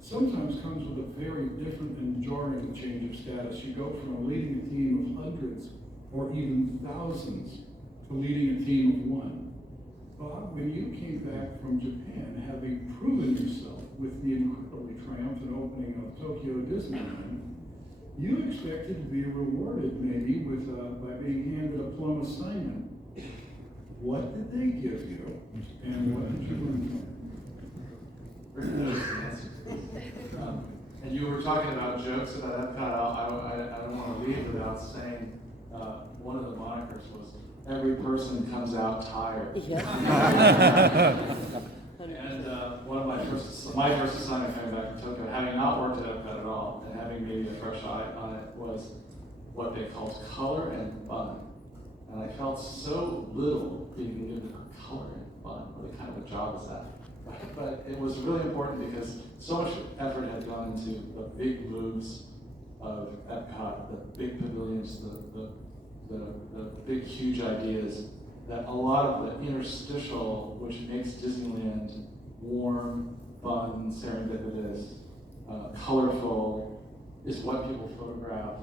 sometimes comes with a very different and jarring change of status. You go from leading a team of hundreds or even thousands to leading a team of one. Bob, when you came back from Japan, having proven yourself with the incredibly triumphant opening of Tokyo Disneyland, you expected to be rewarded maybe by being handed a plum assignment. What did they give you, and what did you learn from it? And you were talking about jokes about Epcot. I don't want to leave without saying one of the monikers was "Every person comes out tired." Yeah. And one of my first assignment coming back to Tokyo, having not worked at Epcot at all, and having maybe a fresh eye on it, was what they called color and fun. And I felt so little being given color and fun. What kind of a job is that? But it was really important because so much effort had gone into the big moves of Epcot, the big pavilions, the big, huge ideas, that a lot of the interstitial, which makes Disneyland warm, fun, serendipitous, colorful, is what people photograph.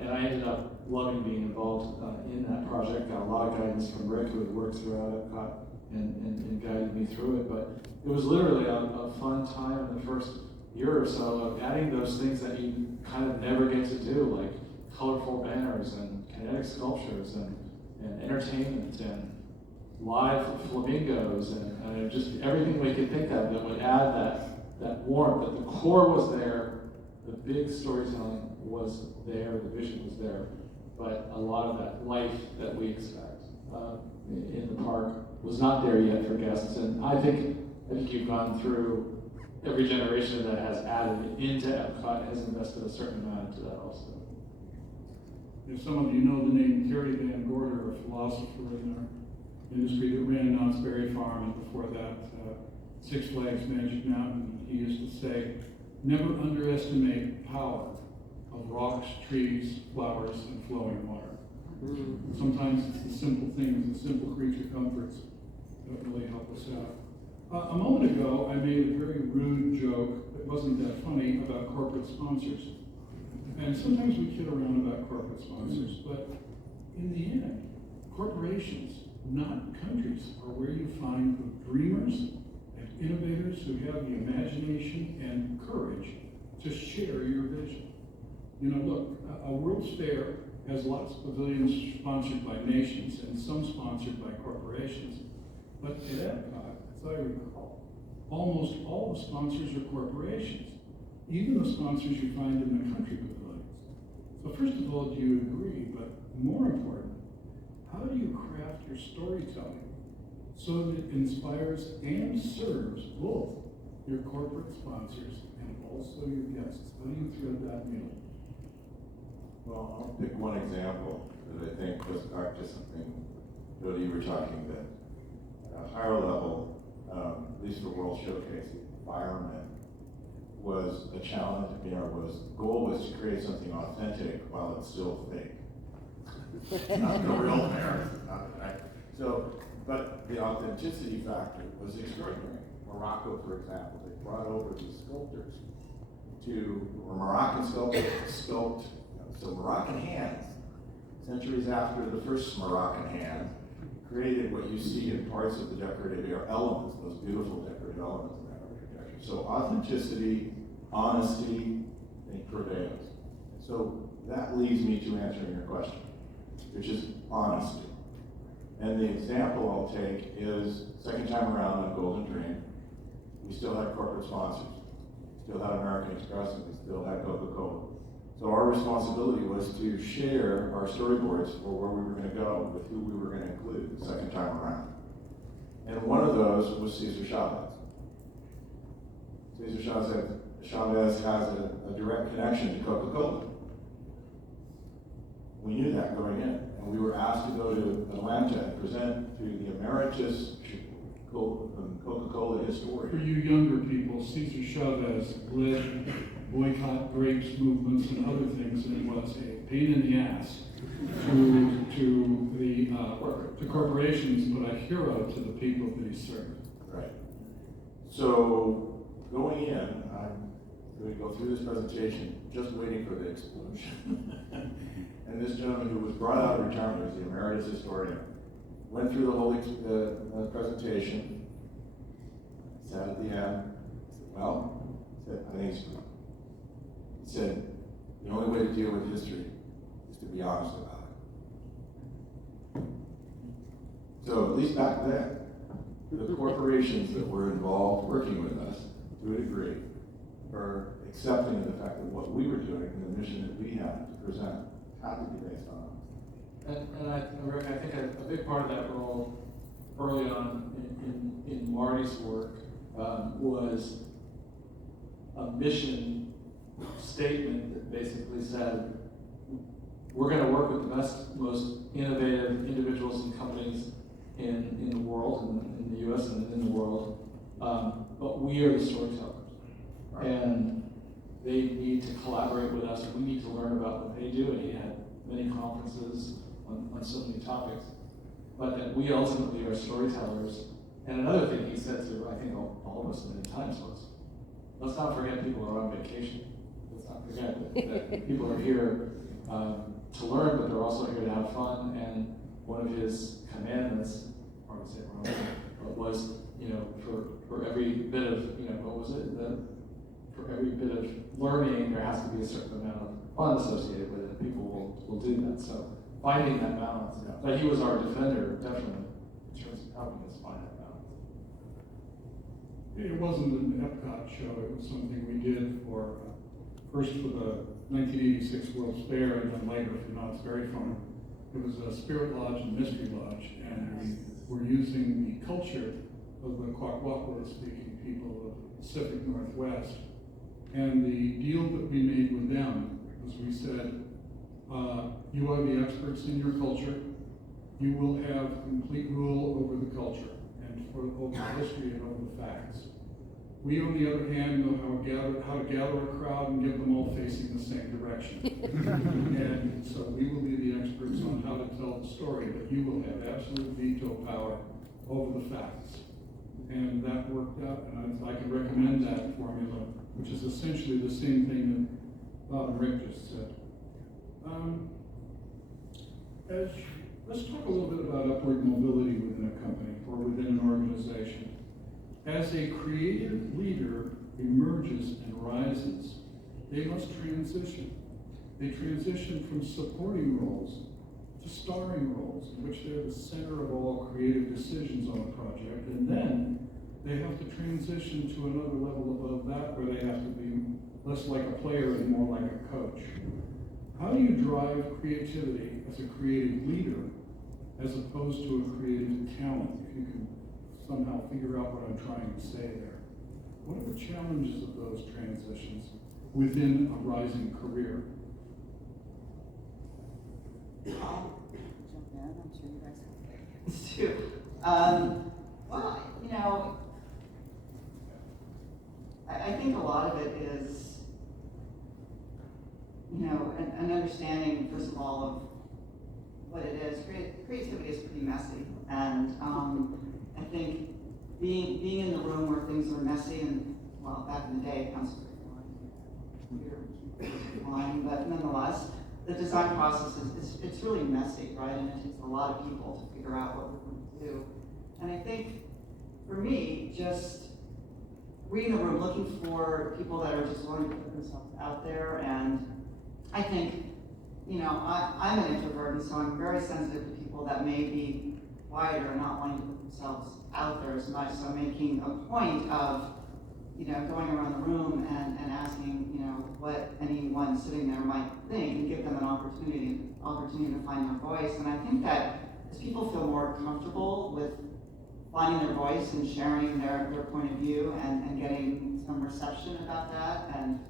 And I ended up loving being involved in that project. Got a lot of guidance from Rick, who had worked throughout Epcot and guided me through it. But it was literally a fun time in the first year or so of adding those things that you kind of never get to do, like colorful banners and kinetic sculptures and entertainment and live flamingos and just everything we could think of that would add that warmth. That the core was there, the big storytelling was there, the vision was there, but a lot of that life that we expect in the park was not there yet for guests. And I think you've gone through every generation that has added into Epcot has invested a certain amount into that also. If some of you know the name Terry Van Gorder, a philosopher in our industry that ran Knott's Berry Farm, and before that, Six Flags Magic Mountain, he used to say, never underestimate the power of rocks, trees, flowers, and flowing water. Sometimes it's the simple things, the simple creature comforts that really help us out. A moment ago, I made a very rude joke that wasn't that funny about corporate sponsors. And sometimes we kid around about corporate sponsors, but in the end, corporations, not countries, are where you find the dreamers and innovators who have the imagination and courage to share your vision. You know, look, a World's Fair has lots of pavilions sponsored by nations and some sponsored by corporations. But at Epcot, as I recall, almost all the sponsors are corporations, even the sponsors you find in the country pavilions. So first of all, do you agree? But more important, how do you craft your storytelling so that it inspires and serves both your corporate sponsors and also your guests? How do you thread that needle? Well, I'll pick one example that I think goes back to something, Jody, you were talking that at a higher level, at least for World Showcase, the environment was a challenge. The goal was to create something authentic while it's still fake. Not the real American. But the authenticity factor was extraordinary. Morocco, for example, they brought over these sculptors were Moroccan sculptors to sculpt. So Moroccan hands, centuries after the first Moroccan hand, created what you see in parts of the decorative elements, those beautiful decorative elements in that architecture. So authenticity, honesty, I think prevails. So that leads me to answering your question, which is honesty. And the example I'll take is second time around on Golden Dream, we still had corporate sponsors, still had American Express, and we still had Coca-Cola. So our responsibility was to share our storyboards for where we were going to go, with who we were going to include the second time around. And one of those was Cesar Chavez. Cesar Chavez has a direct connection to Coca-Cola. We knew that going in, and we were asked to go to Atlanta and present to the emeritus Coca-Cola historian. For you younger people, Cesar Chavez led boycott grapes movements and other things, and it was a pain in the ass to corporations, but a hero to the people that he served. Right. So going in, I'm going to go through this presentation, just waiting for the explosion. And this gentleman who was brought out of retirement as the emeritus historian went through the whole presentation, sat at the end, said, I think it's true. He said, the only way to deal with history is to be honest about it. So at least back then, the corporations that were involved working with us, to a degree, were accepting of the fact that what we were doing and the mission that we had to present had to be based on. And Rick, I think a big part of that role early on in Marty's work was a mission statement that basically said, we're going to work with the best, most innovative individuals and companies in the world, in the US and in the world, but we are the storytellers. And they need to collaborate with us, and we need to learn about what they do. And he had many conferences on so many topics. But that we ultimately are storytellers. And another thing he said to, I think, all of us many times was, let's not forget people are on vacation. Let's not forget that people are here to learn, but they're also here to have fun. And one of his commandments, or I say it wrong, but was, for every bit of, what was it? For every bit of learning, there has to be a certain amount of fun associated with it. People will do that. So finding that balance. Yeah. But he was our defender, definitely, in terms of helping us find that balance. It wasn't an Epcot show. It was something we did first for the 1986 World's Fair, and then later for Knott's Berry Farm. It was a Spirit Lodge and Mystery Lodge, and we were using the culture of the Kwakwakwa-speaking people of the Pacific Northwest. And the deal that we made with them was we said, you are the experts in your culture. You will have complete rule over the culture and over the history and over the facts. We, on the other hand, know how to gather a crowd and get them all facing the same direction. And so we will be the experts on how to tell the story, but you will have absolute veto power over the facts. And that worked out, and I can recommend that formula, which is essentially the same thing that Bob and Rick just said. Let's talk a little bit about upward mobility within a company or within an organization. As a creative leader emerges and rises, they must transition. They transition from supporting roles to starring roles, in which they're the center of all creative decisions on a project, and then they have to transition to another level above that, where they have to be less like a player and more like a coach. How do you drive creativity as a creative leader, as opposed to a creative talent, if you can somehow figure out what I'm trying to say there? What are the challenges of those transitions within a rising career? I'll jump in. I'm sure you guys have things too. Well, I think a lot of it is, an understanding, first of all, of what it is. Creativity is pretty messy, and I think being in the room where things are messy, and well, back in the day, it counts for line, but nonetheless, the design process it's really messy, right? And it takes a lot of people to figure out what we're going to do. And I think, for me, just reading the room, looking for people that are just willing to put themselves out there. And I think, I'm an introvert, and so I'm very sensitive to people that may be quieter and not wanting to put themselves out there as much. So I'm making a point of, going around the room and asking, what anyone sitting there might think, and give them an opportunity to find their voice. And I think that as people feel more comfortable with finding their voice and sharing their point of view and getting some reception about that, and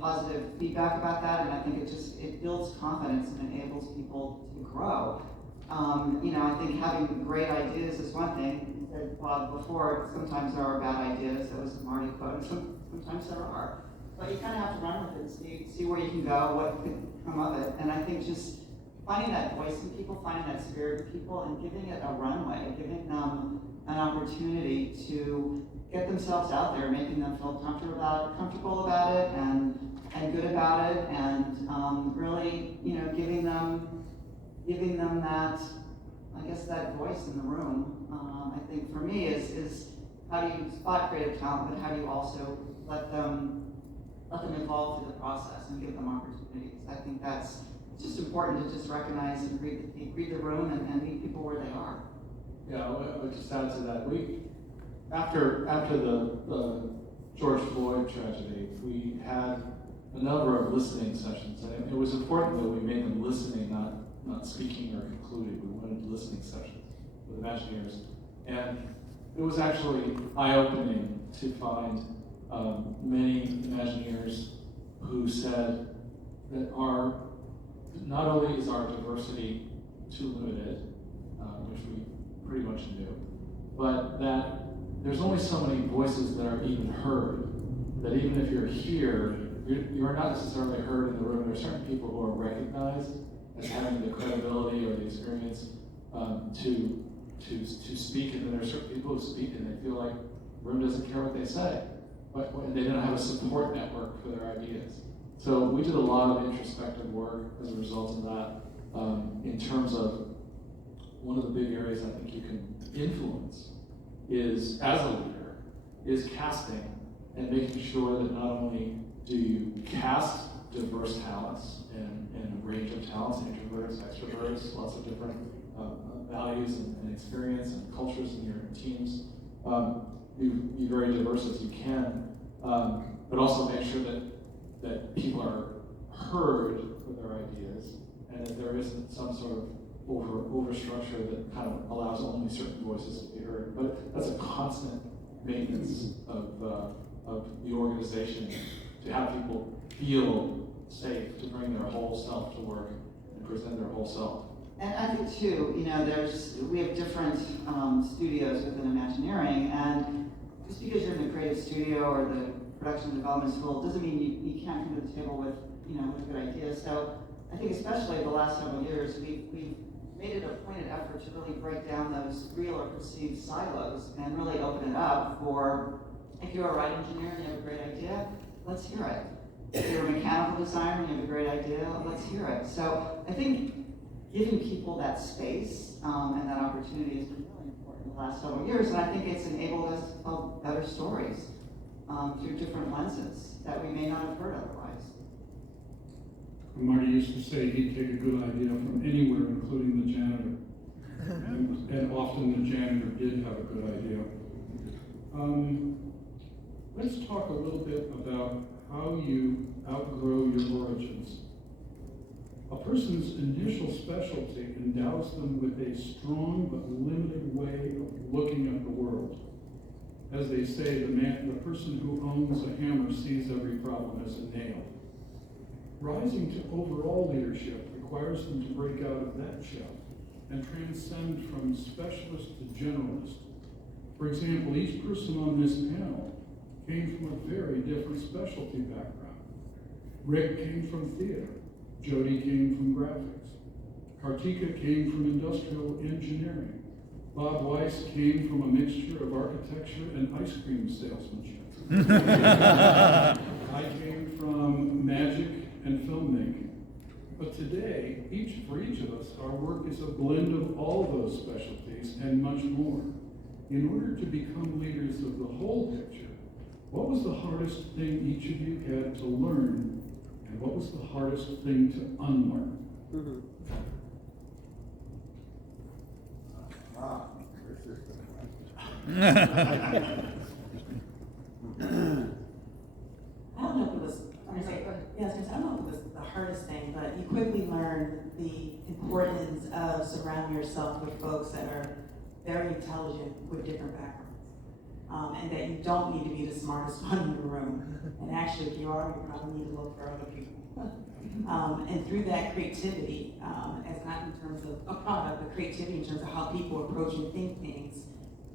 positive feedback about that, and I think it builds confidence and enables people to grow. I think having great ideas is one thing. You said, Bob, before, sometimes there are bad ideas. That was a Marty quote. Sometimes there are. But you kind of have to run with it and see where you can go, what could come of it. And I think just finding that voice in people, finding that spirit in people, and giving it a runway, giving them an opportunity to get themselves out there, making them feel comfortable about it and good about it, and really, giving them that, I guess, that voice in the room. I think for me is how do you spot creative talent, but how do you also let them evolve through the process and give them opportunities. I think that's just important to just recognize and read the room and meet people where they are. Yeah, I would just add to that. After the George Floyd tragedy, we had a number of listening sessions, and it was important that we made them listening, not speaking or concluding. We wanted listening sessions with Imagineers. And it was actually eye-opening to find many Imagineers who said that not only is our diversity too limited, which we pretty much knew, but that there's only so many voices that are even heard, that even if you're here, you're not necessarily heard in the room. There are certain people who are recognized as having the credibility or the experience to speak, and then there are certain people who speak and they feel like the room doesn't care what they say, but they don't have a support network for their ideas. So we did a lot of introspective work as a result of that, in terms of one of the big areas I think you can influence is, as a leader, is casting and making sure that not only do you cast diverse talents and a range of talents, introverts, extroverts, lots of different values and experience and cultures in your teams, be very diverse as you can, but also make sure that people are heard for their ideas, and that there isn't some sort of overstructure that kind of allows only certain voices to be heard. But that's a constant maintenance of the organization, to have people feel safe to bring their whole self to work and present their whole self. And I think too, we have different studios within Imagineering, and just because you're in the creative studio or the production and development school doesn't mean you can't come to the table with good ideas. So I think especially the last several years, we've made it a pointed effort to really break down those real or perceived silos and really open it up for, if you're a right engineer and you have a great idea, let's hear it. If you're a mechanical designer and you have a great idea, let's hear it. So I think giving people that space and that opportunity has been really important the last several years, and I think it's enabled us to tell better stories through different lenses that we may not have heard otherwise. Marty used to say he'd take a good idea from anywhere, including the janitor. And often the janitor did have a good idea. Let's talk a little bit about how you outgrow your origins. A person's initial specialty endows them with a strong but limited way of looking at the world. As they say, the person who owns a hammer sees every problem as a nail. Rising to overall leadership requires them to break out of that shell and transcend from specialist to generalist. For example, each person on this panel came from a very different specialty background. Rick came from theater. Jody came from graphics. Kartika came from industrial engineering. Bob Weiss came from a mixture of architecture and ice cream salesmanship. I came from magic and filmmaking. But today, for each of us, our work is a blend of all those specialties and much more. In order to become leaders of the whole picture, what was the hardest thing each of you had to learn, and what was the hardest thing to unlearn? I don't know if it was, I don't know if it was the hardest thing, but you quickly learn the importance of surrounding yourself with folks that are very intelligent with different backgrounds. And that you don't need to be the smartest one in the room. And actually, if you are, you probably need to look for other people. And through that creativity, as not in terms of a product, but creativity in terms of how people approach and think things,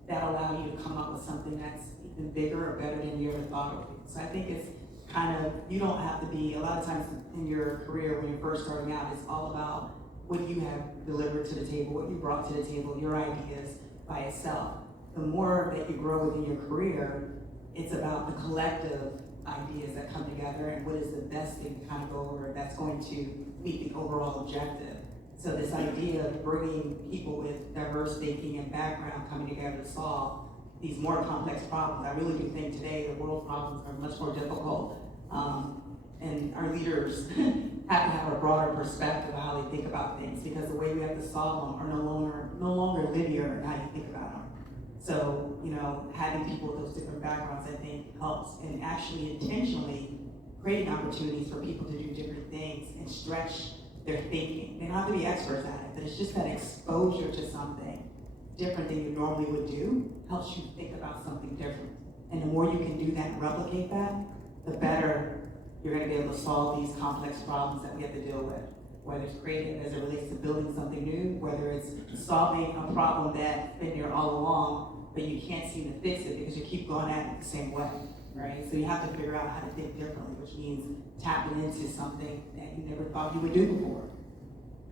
that allow you to come up with something that's even bigger or better than you ever thought it would be. So I think it's kind of, you don't have to be, a lot of times in your career when you're first starting out, it's all about what you have delivered to the table, what you brought to the table, your ideas by itself. The more that you grow within your career, it's about the collective ideas that come together and what is the best thing to kind of go over that's going to meet the overall objective. So this idea of bringing people with diverse thinking and background coming together to solve these more complex problems. I really do think today the world problems are much more difficult, and our leaders have to have a broader perspective of how they think about things, because the way we have to solve them are no longer linear in how you think about them. So, having people with those different backgrounds, I think, helps, and actually intentionally creating opportunities for people to do different things and stretch their thinking. They don't have to be experts at it, but it's just that exposure to something different than you normally would do helps you think about something different. And the more you can do that and replicate that, the better you're going to be able to solve these complex problems that we have to deal with. Whether it's creative as it relates to building something new, whether it's solving a problem that's been there all along, but you can't seem to fix it because you keep going at it the same way, right? So you have to figure out how to think differently, which means tapping into something that you never thought you would do before.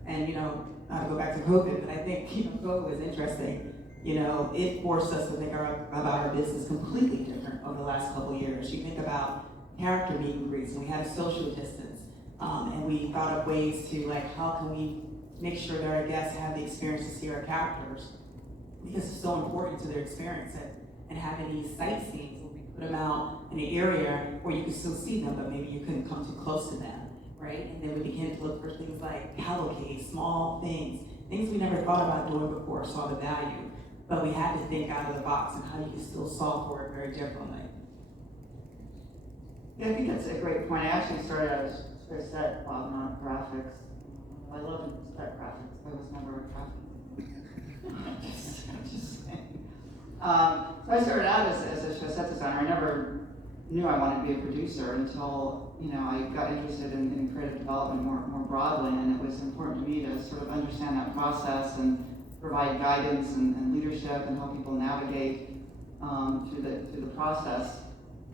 And not to go back to COVID, but I think COVID was interesting. It forced us to think about our business completely different over the last couple of years. You think about character meet and greets, and we had a social distance, and we thought of ways to how can we make sure that our guests have the experience to see our characters, because it's so important to their experience. And having these sightseeing, where we put them out in an area where you could still see them, but maybe you couldn't come too close to them, right? And then we began to look for things like cavalcades, small things we never thought about doing before, saw the value, but we had to think out of the box and how you could still solve for it very differently. Yeah, I think that's a great point. I actually started out as a set, Bob, not graphics. I love to set graphics. I was never a graphic. just saying. So I started out as a show set designer. I never knew I wanted to be a producer until I got interested in creative development more broadly, and it was important to me to sort of understand that process and provide guidance and leadership and help people navigate through the process.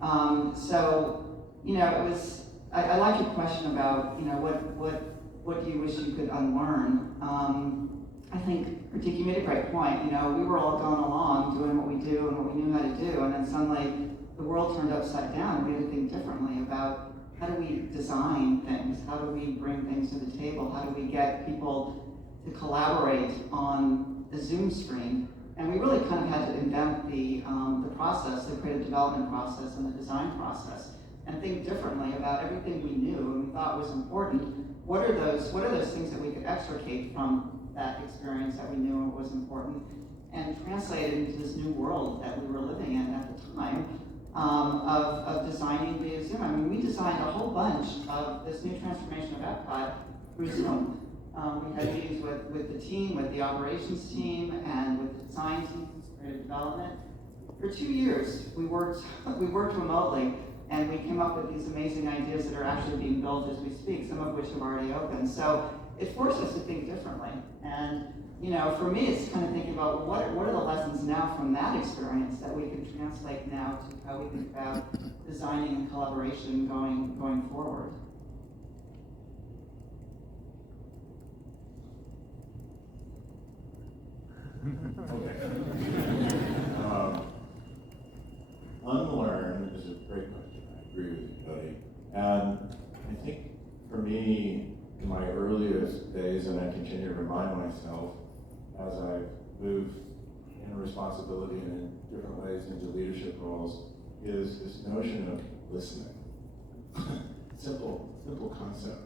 So it was. I like your question about what do you wish you could unlearn. I think, Pratik, you made a great point. We were all going along doing what we do and what we knew how to do, and then suddenly the world turned upside down, and we had to think differently about how do we design things, how do we bring things to the table, how do we get people to collaborate on the Zoom screen. And we really kind of had to invent the process, the creative development process and the design process, and think differently about everything we knew and we thought was important. What are those things that we could extricate from that experience that we knew was important and translate it into this new world that we were living in at the time of designing via Zoom? I mean, we designed a whole bunch of this new transformation of Epcot through Zoom. We had meetings with the team, with the operations team, and with the design team, creative development. For 2 years, we worked remotely, and we came up with these amazing ideas that are actually being built as we speak, some of which have already opened. So it forced us to think differently. And for me, it's kind of thinking about what are the lessons now from that experience that we can translate now to how we think about designing and collaboration going forward. Unlearn is a great question. I agree with you, Cody. And I think for me, in my earliest days, and I continue to remind myself as I've moved in responsibility and in different ways into leadership roles, is this notion of listening. simple concept.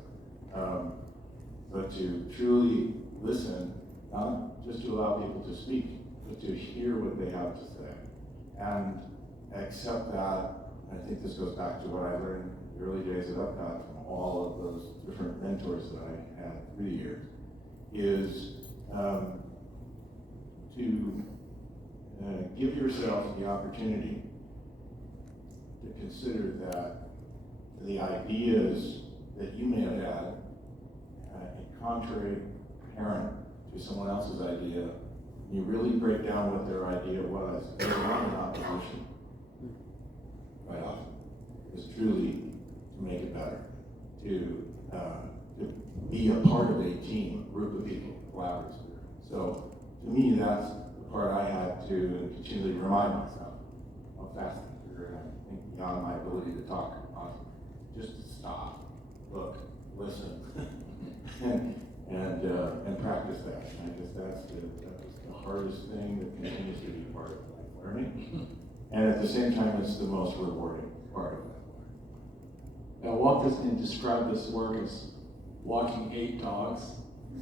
But to truly listen, not just to allow people to speak, but to hear what they have to say. And accept that. I think this goes back to what I learned in the early days of Epcot from all of those different mentors that I had through the years, is to give yourself the opportunity to consider that the ideas that you may have had, a contrary parent to someone else's idea, you really break down what their idea was, they're not in opposition right often. It's truly to make it better, to be a part of a team, a group of people, collaborative spirit. So to me, that's the part I had to continually remind myself of fasting through, and I think beyond my ability to talk, just to stop, look, listen, and practice that. I guess that was the hardest thing that continues to be part of life learning. And at the same time, it's the most rewarding part of that work. Walt Disney described this work as walking 8 dogs.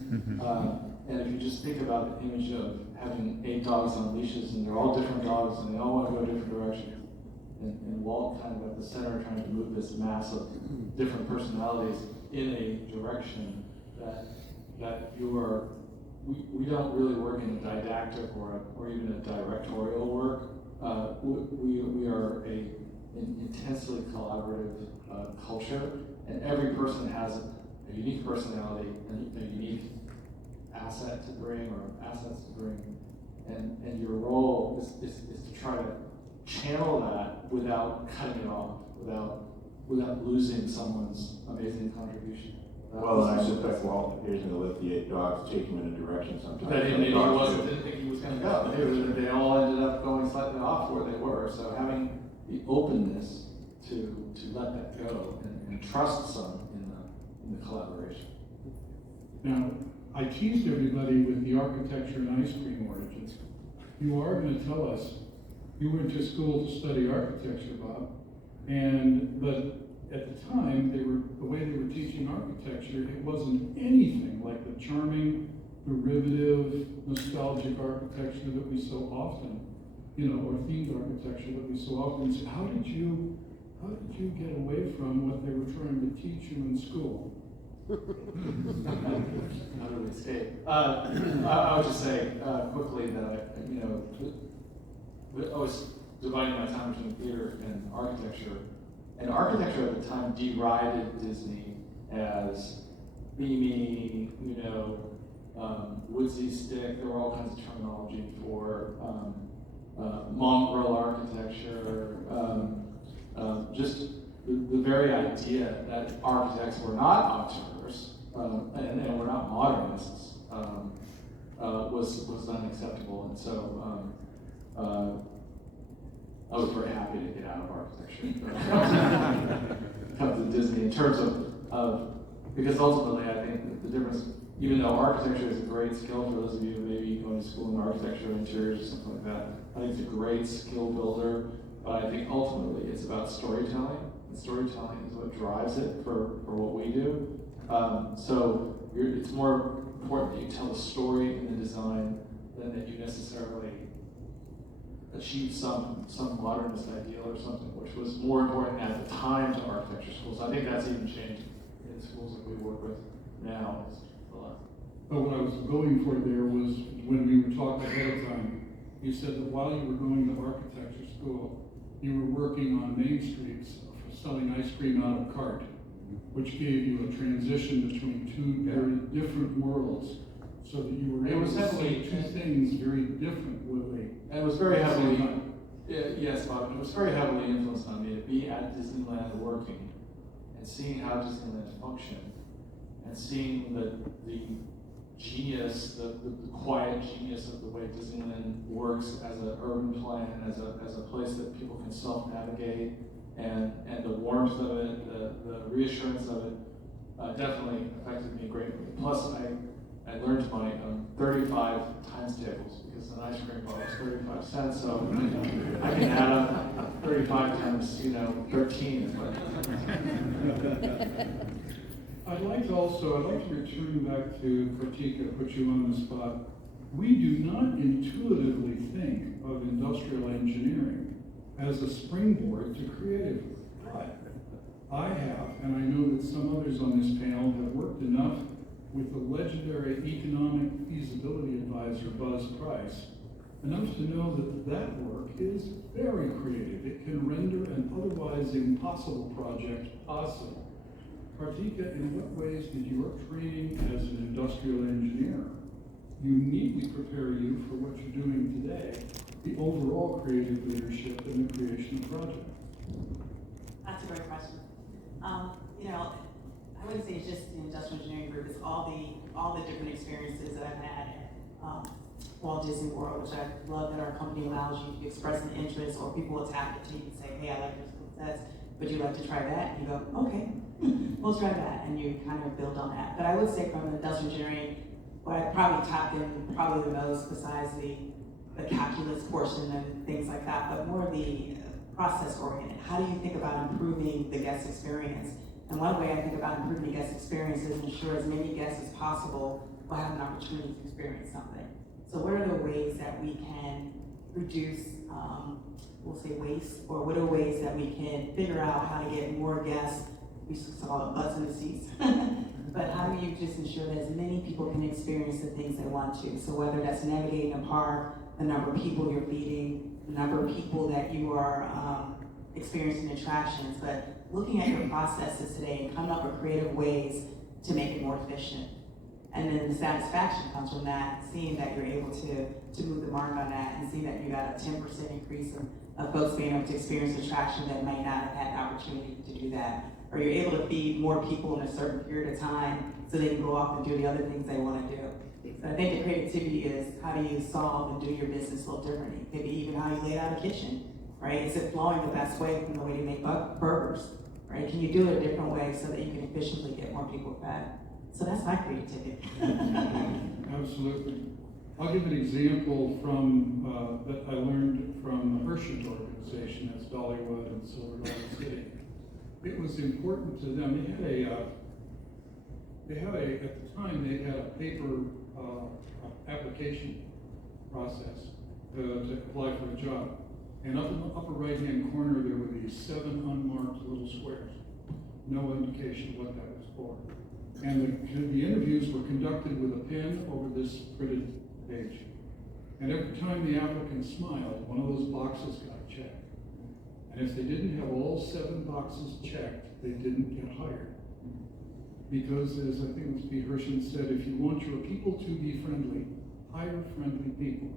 And if you just think about the image of having 8 dogs on leashes, and they're all different dogs, and they all want to go different directions, and Walt kind of at the center trying to move this mass of different personalities in a direction that you are we don't really work in a didactic or even a directorial work. We are an intensely collaborative culture, and every person has a unique personality and a unique asset to bring or assets to bring, and your role is to try to channel that without cutting it off, without losing someone's amazing contribution. Well, and I suspect Walt occasionally let the 8 dogs take him in a direction sometimes. That maybe didn't think he was going to go. They all ended up going slightly off where they were. So having the openness to let that go and trust some in the collaboration. Now, I teased everybody with the architecture and ice cream origins. You are going to tell us you went to school to study architecture, Bob, but at the time, the way they were teaching architecture, it wasn't anything like the charming, derivative, nostalgic architecture that we so often, or themed architecture that we so often see. How did you get away from what they were trying to teach you in school? How do we escape? I would just say quickly that I was dividing my time between theater and architecture. And architecture at the time derided Disney as beamy, woodsy stick. There were all kinds of terminology for mongrel architecture. Just the very idea that architects were not auteurs and were not modernists was unacceptable. And so I was very happy to get out of architecture. Come to Disney in terms of because ultimately I think the difference, even though architecture is a great skill for those of you who maybe going to school in architecture, interiors, or something like that, I think it's a great skill builder. But I think ultimately it's about storytelling, and storytelling is what drives it for what we do. So it's more important that you tell a story in the design than that you necessarily achieve some modernist ideal or something, which was more important at the time to architecture schools. I think that's even changed in schools that we work with now. It's a lot. But what I was going for there was when we were talking ahead of time, you said that while you were going to architecture school, you were working on main streets for selling ice cream out of cart, which gave you a transition between two very different worlds, so that you were able to say two things very different with a. And it was very heavily, yes, Bob, it was very heavily influenced on me to be at Disneyland working and seeing how Disneyland functioned and seeing the genius, the quiet genius of the way Disneyland works as an urban plan, as a place that people can self-navigate, and the warmth of it, the reassurance of it, definitely affected me greatly. Plus, I learned my 35 times tables because an ice cream bar was 35 cents, so I can add up 35 times, 13. I'd like to return back to Kartika, put you on the spot. We do not intuitively think of industrial engineering as a springboard to creative work. But I have, and I know that some others on this panel have worked enough with the legendary economic feasibility advisor, Buzz Price, enough to know that work is very creative. It can render an otherwise impossible project possible. Kartika, in what ways did your training as an industrial engineer uniquely prepare you for what you're doing today, the overall creative leadership in the creation of projects? That's a great question. I wouldn't say it's just the industrial engineering group, it's all the different experiences that I've had at Walt Disney World, which I love that our company allows you to express an interest, or people will tap it to you and say, hey, I like this concept, would you like to try that? And you go, okay, we'll try that, and you kind of build on that. But I would say from industrial engineering, what I probably tapped in probably the most, besides the calculus portion and things like that, but more the process oriented. How do you think about improving the guest experience? And one way I think about improving the guest experience is ensure as many guests as possible will have an opportunity to experience something. So what are the ways that we can reduce, we'll say waste, or what are ways that we can figure out how to get more guests, we used to call it butts in the seats, but how do you just ensure sure that as many people can experience the things they want to. So whether that's navigating a park, the number of people you're feeding, the number of people that you are experiencing attractions, but looking at your processes today and coming up with creative ways to make it more efficient. And then the satisfaction comes from that, seeing that you're able to move the mark on that and seeing that you got a 10% increase of folks being able to experience attraction that might not have had the opportunity to do that. Or you're able to feed more people in a certain period of time so they can go off and do the other things they want to do. So I think the creativity is how do you solve and do your business a little differently. Maybe even how you lay out a kitchen, right? Is it flowing the best way from the way you make burgers, right? Can you do it a different way so that you can efficiently get more people fed? So that's my creativity. Absolutely. I'll give an example from that I learned from the Hershey's organization, that's Dollywood and Silver Dollar City. It was important to them. At the time, they had a paper application process to apply for a job. And up in the upper right-hand corner, there were these 7 unmarked little squares. No indication what that was for. And the interviews were conducted with a pen over this printed page. And every time the applicant smiled, one of those boxes got checked. And if they didn't have all 7 boxes checked, they didn't get hired. Because, as I think it was B. Hershey said, if you want your people to be friendly, hire friendly people.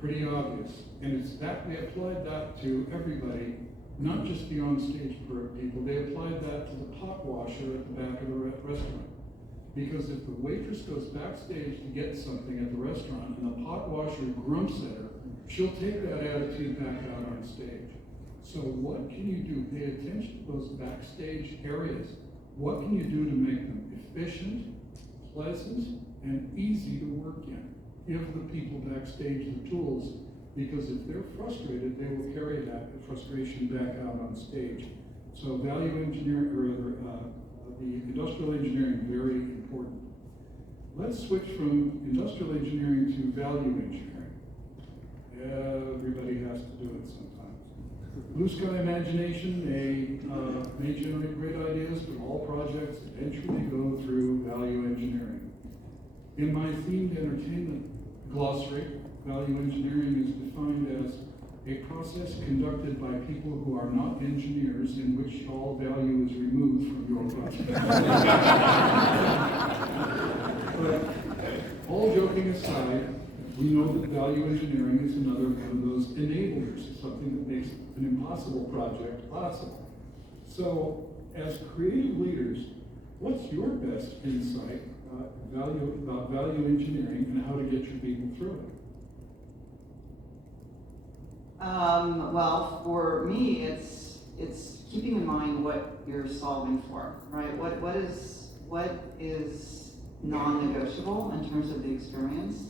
Pretty obvious. And it's that they applied that to everybody, not just the on-stage people. They applied that to the pot washer at the back of the restaurant. Because if the waitress goes backstage to get something at the restaurant and the pot washer grumps at her, she'll take that attitude back out on stage. So what can you do? Pay attention to those backstage areas. What can you do to make them efficient, pleasant, and easy to work in? Give the people backstage the tools, because if they're frustrated, they will carry that frustration back out on stage. So value engineering, or the industrial engineering, very important. Let's switch from industrial engineering to value engineering. Everybody has to do it sometimes. Blue sky imagination may generate great ideas, but all projects eventually go through value engineering. In my themed entertainment glossary, value engineering is defined as a process conducted by people who are not engineers in which all value is removed from your project. But all joking aside, we know that value engineering is another one of those enablers, something that makes an impossible project possible. So, as creative leaders, what's your best insight about value engineering and how to get your people through it? Well, for me, it's keeping in mind what you're solving for, right? What is non-negotiable in terms of the experience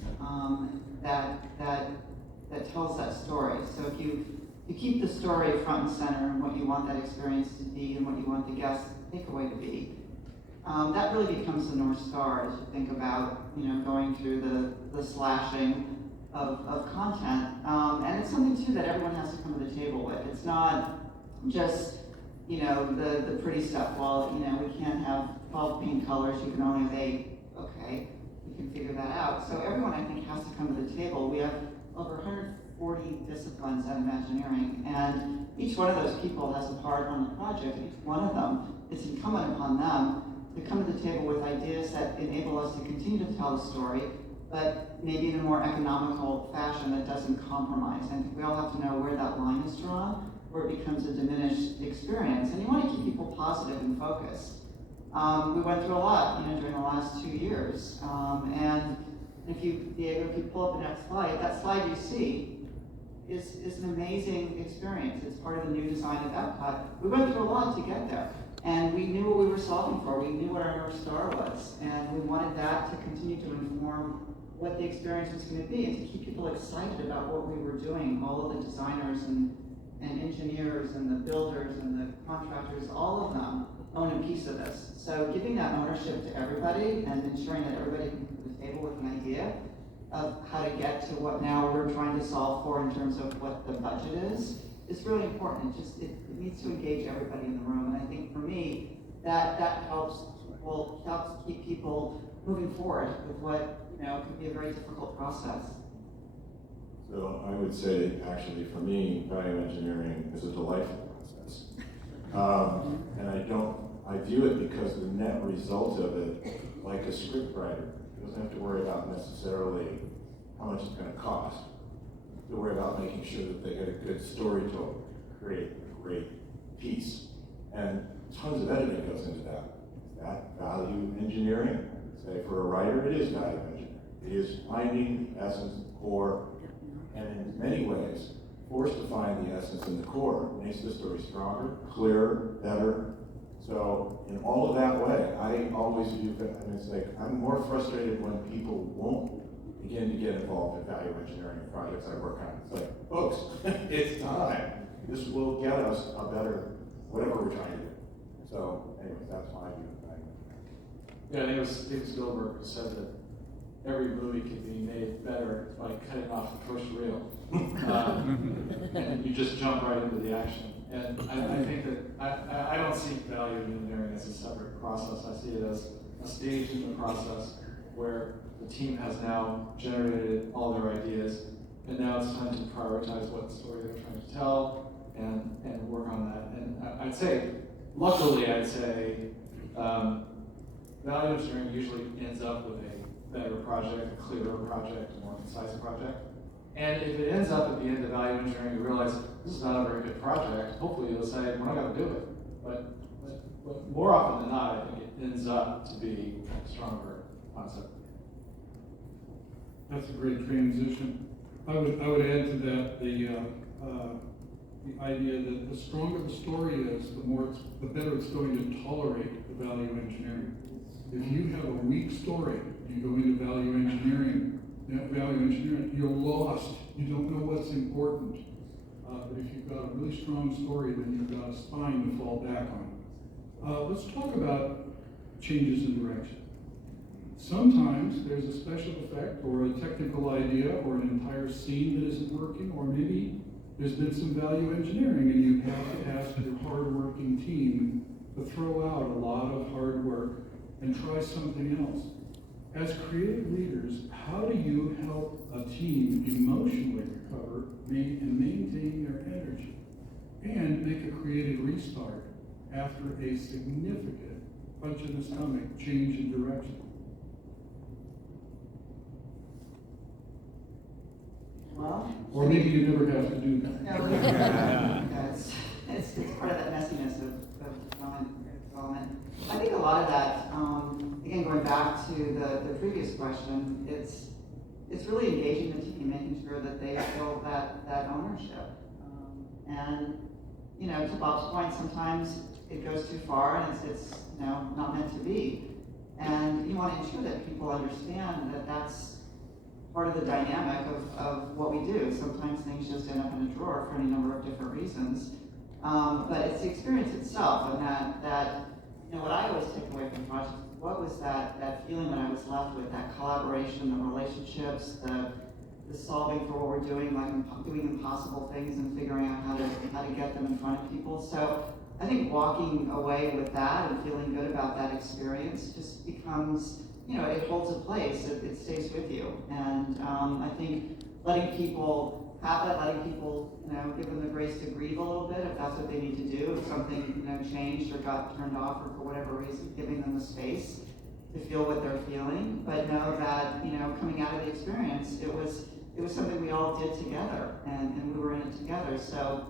that tells that story. So if you keep the story front and center and what you want that experience to be and what you want the guest takeaway to be, that really becomes the North Star as you think about going through the slashing of content. And it's something too that everyone has to come to the table with. It's not just the pretty stuff. Well, we can't have 12 paint colors, you can only have 8. Okay, we can figure that out. So everyone, I think, has to come to the table. We have over 140 disciplines at Imagineering, and each one of those people has a part on the project. Each one of them, it's incumbent upon them to come to the table with ideas that enable us to continue to tell the story, but maybe in a more economical fashion that doesn't compromise. And I think we all have to know where that line is drawn, where it becomes a diminished experience. And you want to keep people positive and focused. We went through a lot, during the last 2 years. And if you pull up the next slide, that slide you see is an amazing experience. It's part of the new design of Epcot. We went through a lot to get there. And we knew what we were solving for. We knew what our North Star was. And we wanted that to continue to inform what the experience was going to be and to keep people excited about what we were doing. All of the designers and engineers and the builders and the contractors, all of them own a piece of this. So giving that ownership to everybody and ensuring that everybody can come to the table with an idea of how to get to what now we're trying to solve for in terms of what the budget is really important. It needs to engage everybody in the room. And I think for me, that helps will help keep people moving forward with what, could be a very difficult process. So I would say, actually, for me, value engineering is a delightful process. And I view it because the net result of it, like a script writer, doesn't have to worry about necessarily how much it's going to cost. To worry about making sure that they get a good story to create a great piece. And tons of editing goes into that. Is that value engineering? I would say for a writer, it is value engineering. It is finding the essence, the core, and in many ways, forced to find the essence in the core makes the story stronger, clearer, better. So in all of that way, I always view that, it's like, I'm more frustrated when people won't begin to get involved in value engineering projects I work on. It's like, folks, it's time. This will get us a better, whatever we're trying to do. So anyways, that's my view of value engineering. Yeah, I think it was Steven Spielberg who said that every movie can be made better by cutting off the first reel. And you just jump right into the action. And I think that I don't see value engineering as a separate process. I see it as a stage in the process where the team has now generated all their ideas, and now it's time to prioritize what story they're trying to tell and work on that. And I'd say, luckily, value engineering usually ends up with a better project, a clearer project, a more concise project. And if it ends up at the end of value engineering, you realize this is not a very good project, hopefully you'll say, we're not going to do it. But more often than not, I think it ends up to be a stronger concept. That's a great transition. I would add to that the idea that the stronger the story is, the better it's going to tolerate the value engineering. If you have a weak story, you go into value engineering, you're lost. You don't know what's important. But if you've got a really strong story, then you've got a spine to fall back on. Let's talk about changes in direction. Sometimes there's a special effect or a technical idea or an entire scene that isn't working, or maybe there's been some value engineering and you have to ask your hard-working team to throw out a lot of hard work and try something else. As creative leaders, how do you help a team emotionally recover and maintain their energy and make a creative restart after a significant punch in the stomach change in direction? Well, Or maybe you never have to do that. No, it's part of that messiness of development. I think a lot of that, again, going back to the previous question, it's really engaging the team, making sure that they feel that ownership. And to Bob's point, sometimes it goes too far and it's not meant to be. And you want to ensure that people understand that that's part of the dynamic of what we do. Sometimes things just end up in a drawer for any number of different reasons. But it's the experience itself, and that what I always take away from projects, what was that feeling when I was left with that collaboration, the relationships, the solving for what we're doing, like doing impossible things and figuring out how to get them in front of people. So I think walking away with that and feeling good about that experience just becomes, it holds a place, it stays with you. And I think letting people have that, letting people, give them the grace to grieve a little bit if that's what they need to do, if something, changed or got turned off or for whatever reason, giving them the space to feel what they're feeling, but know that, coming out of the experience, it was something we all did together and we were in it together. So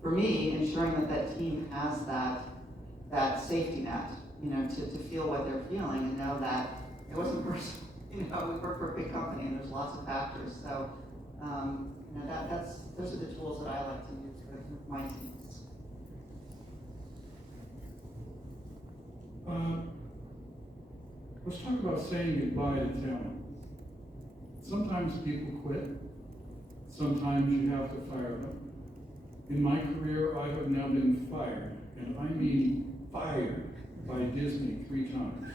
for me, ensuring that team has that safety net, to feel what they're feeling and know that it wasn't personal. We work for a big company and there's lots of factors. So, those are the tools that I like to use with my teams. Let's talk about saying goodbye to talent. Sometimes people quit. Sometimes you have to fire them. In my career, I have now been fired, and I mean fired, by Disney 3 times.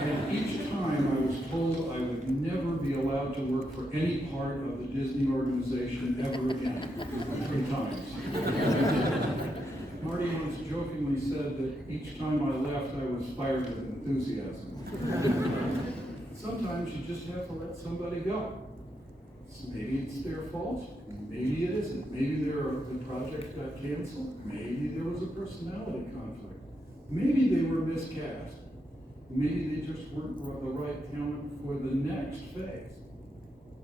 And each time I was told I would never be allowed to work for any part of the Disney organization ever again. 3 times. Marty once jokingly said that each time I left, I was fired with enthusiasm. Sometimes you just have to let somebody go. So maybe it's their fault, maybe it isn't. Maybe the project got canceled, maybe there was a personality conflict. Maybe they were miscast. Maybe they just weren't the right talent for the next phase.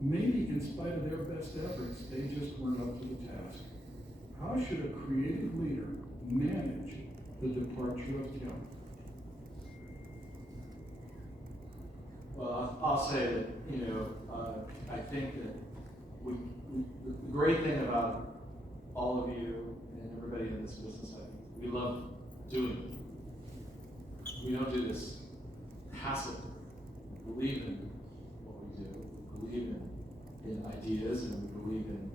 Maybe in spite of their best efforts, they just weren't up to the task. How should a creative leader manage the departure of talent? Well, I'll say that, I think that the great thing about all of you and everybody in this business, I think, we love doing it. We don't do this passively. We believe in what we do. We believe in ideas, and we believe in,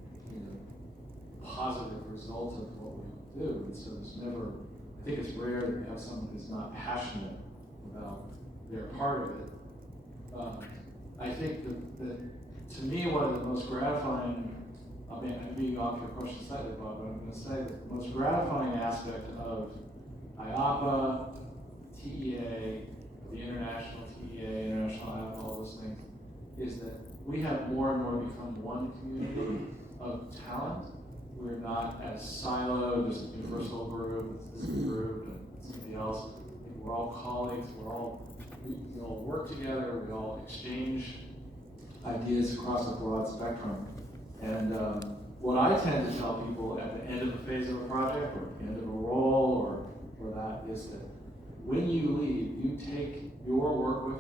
positive result of what we do. And so I think it's rare that you have someone who's not passionate about their part of it. I think that to me, one of the most gratifying, I'm being off your question slightly, Bob, but I'm going to say that the most gratifying aspect of IAAPA, TEA, the international TEA, international IAAPA, all those things, is that we have more and more become one community of talent. We're not as siloed, there's a universal group, this group, and something else. I think we're all colleagues, we all work together, we all exchange ideas across a broad spectrum. And what I tend to tell people at the end of a phase of a project, or the end of a role, or that, is that when you leave, you take your work with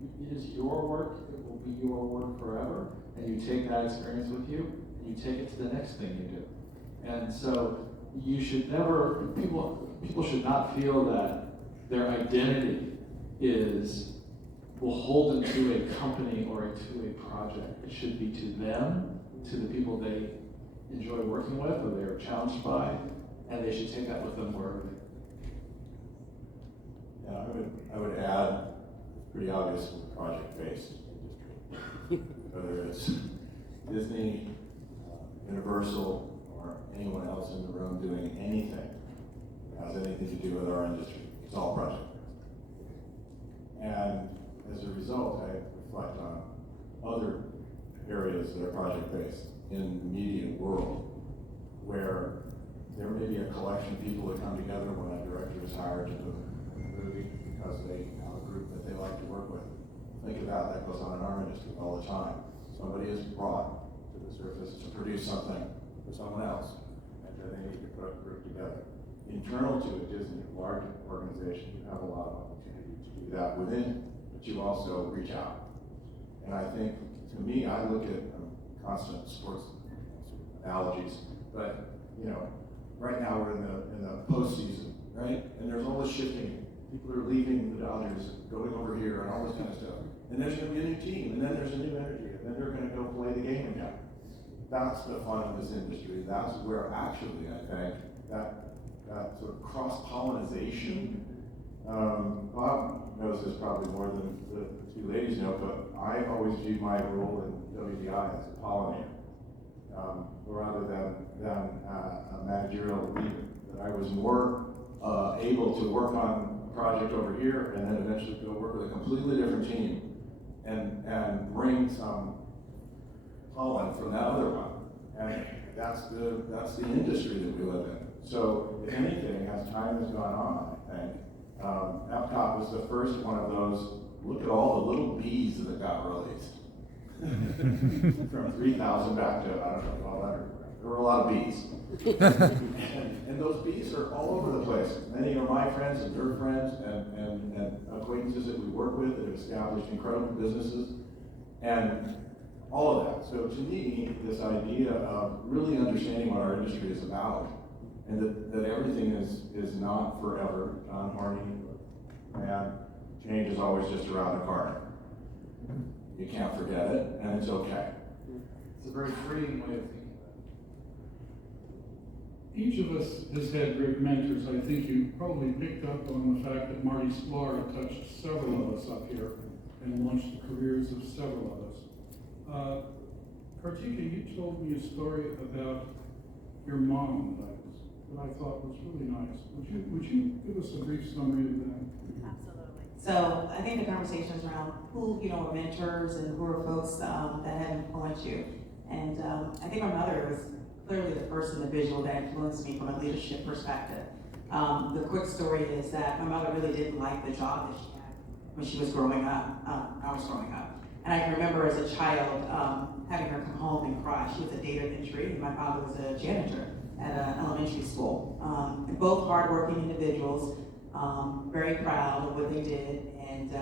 you. It is your work, it will be your work forever, and you take that experience with you, and you take it to the next thing you do. And so you should never, people should not feel that their identity is beholden to a company or to a project. It should be to them, to the people they enjoy working with or they're challenged by, and they should take that with them wherever they go. Yeah, I would add, it's pretty obvious with project-based industry. Whether it's Disney, Universal, or anyone else in the room doing anything that has anything to do with our industry, it's all project-based. And as a result, I reflect on other areas that are project-based in the media world, where there may be a collection of people that come together when a director is hired to do a movie because they have a group that they like to work with. Think about that goes on in our industry all the time. Somebody is brought to the surface to produce something for someone else, and then they need to put a group together. Internal to a Disney, large organization, you have a lot of opportunity to do that within, but you also reach out. And I think, to me, I look at constant sports analogies, but right now we're in the postseason, right? And there's all this shifting. People are leaving the Dodgers, going over here, and all this kind of stuff. And there's going to be a new team, and then there's a new energy, and then they're going to go play the game again. That's the fun of this industry. That's where actually I think that sort of cross-pollinization. Bob knows this probably more than the two ladies know, but I've always viewed my role in WDI as a pollinator, rather than a managerial leader. That I was more able to work on a project over here and then eventually go work with a completely different team and bring some pollen from that other one. And that's the industry that we live in. So if anything, as time has gone on, I think, Epcot was the first one of those, look at all the little bees that got released. From 3,000 back to, I don't know, 1,200. There were a lot of bees. and those bees are all over the place. Many are my friends and your friends and acquaintances that we work with that have established incredible businesses. And all of that. So to me, this idea of really understanding what our industry is about, and that everything is not forever. John Harney, man, change is always just around the corner. You can't forget it, and it's okay. It's a very freeing way of thinking about it. Each of us has had great mentors. I think you probably picked up on the fact that Marty Sklar touched several of us up here and launched the careers of several of us. Kartika, you told me a story about your mom that was that I thought was really nice. Would you give us a brief summary of that? Absolutely. So I think the conversations around who, are mentors and who are folks that have influenced you. And I think my mother was clearly the first individual that influenced me from a leadership perspective. The quick story is that my mother really didn't like the job that she had when she was growing up. I was growing up. And I can remember as a child having her come home and cry. She was a data entry, and my father was a janitor at an elementary school. And both hardworking individuals, very proud of what they did. And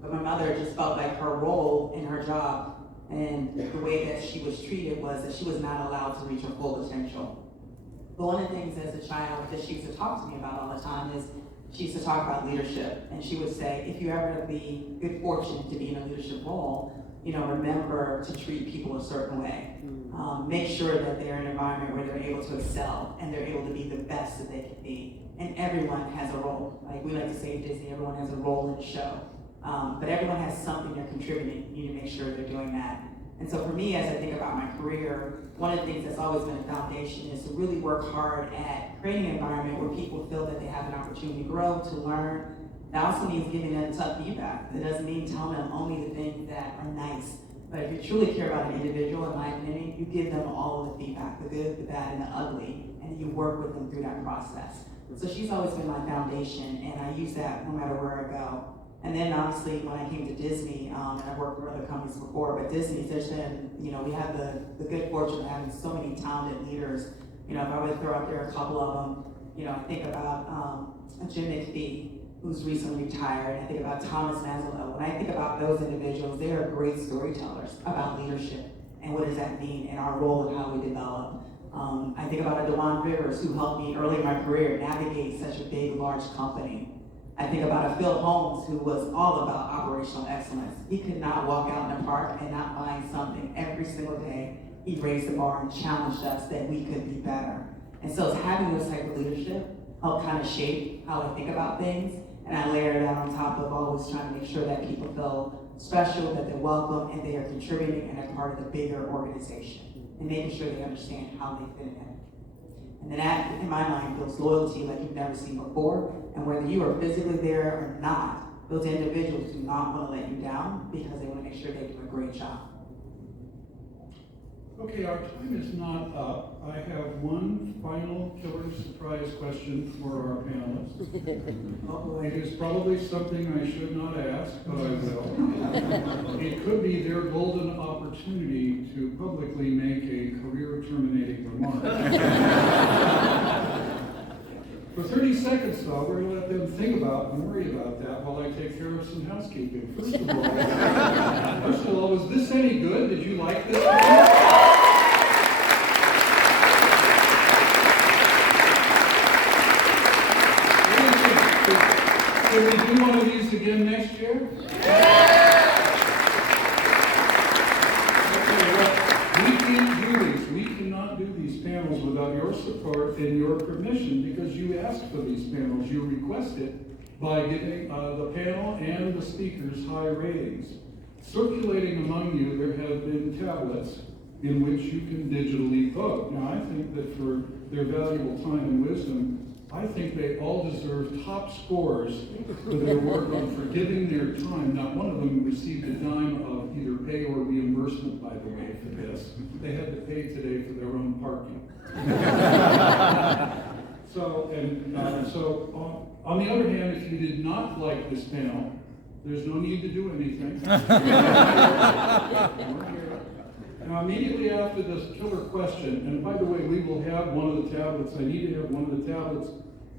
but my mother just felt like her role in her job and the way that she was treated was that she was not allowed to reach her full potential. But one of the things as a child that she used to talk to me about all the time is she used to talk about leadership. And she would say, if you ever have the good fortune to be in a leadership role, remember to treat people a certain way. Make sure that they're in an environment where they're able to excel and they're able to be the best that they can be. And everyone has a role. Like we like to say in Disney, everyone has a role in the show. But everyone has something they're contributing. You need to make sure they're doing that. And so for me, as I think about my career, one of the things that's always been a foundation is to really work hard at creating an environment where people feel that they have an opportunity to grow, to learn. That also means giving them tough feedback. It doesn't mean telling them only the things that are nice. But if you truly care about an individual, in my opinion, you give them all of the feedback, the good, the bad, and the ugly, and you work with them through that process. So she's always been my foundation, and I use that no matter where I go. And then obviously when I came to Disney, and I've worked for other companies before, but Disney, there's been, we have the good fortune of having so many talented leaders. If I were to throw out there a couple of them, I think about Jim McPhee, who's recently retired. I think about Thomas Mazzolo. When I think about those individuals, they are great storytellers about leadership and what does that mean and our role and how we develop. I think about a DeJuan Rivers, who helped me early in my career navigate such a big, large company. I think about a Phil Holmes, who was all about operational excellence. He could not walk out in the park and not find something every single day. He raised the bar and challenged us that we could be better. And so having this type of leadership helped kind of shape how I think about things. And I layer that on top of always trying to make sure that people feel special, that they're welcome, and they are contributing and are part of the bigger organization. And making sure they understand how they fit in. And then that, in my mind, builds loyalty like you've never seen before. And whether you are physically there or not, those individuals do not want to let you down because they want to make sure they do a great job. Okay, our time is not up. I have one final killer surprise question for our panelists. It is probably something I should not ask, but I will. It could be their golden opportunity to publicly make a career-terminating remark. For 30 seconds, though, we're going to let them think about and worry about that while I take care of some housekeeping. First of all, was this any good? Did you like this one? Can we do one of these again next year? Okay, well, we can't do these. We cannot do these panels without your support and your permission because you asked for these panels. You requested by giving the panel and the speakers high ratings. Circulating among you, there have been tablets in which you can digitally vote. Now, I think that for their valuable time and wisdom, I think they all deserve top scores for their work on forgiving their time. Not one of them received a dime of either pay or reimbursement, by the way, for this. They had to pay today for their own parking. So on the other hand, if you did not like this panel, there's no need to do anything. Now, immediately after this killer question, and by the way, we will have one of the tablets. I need to have one of the tablets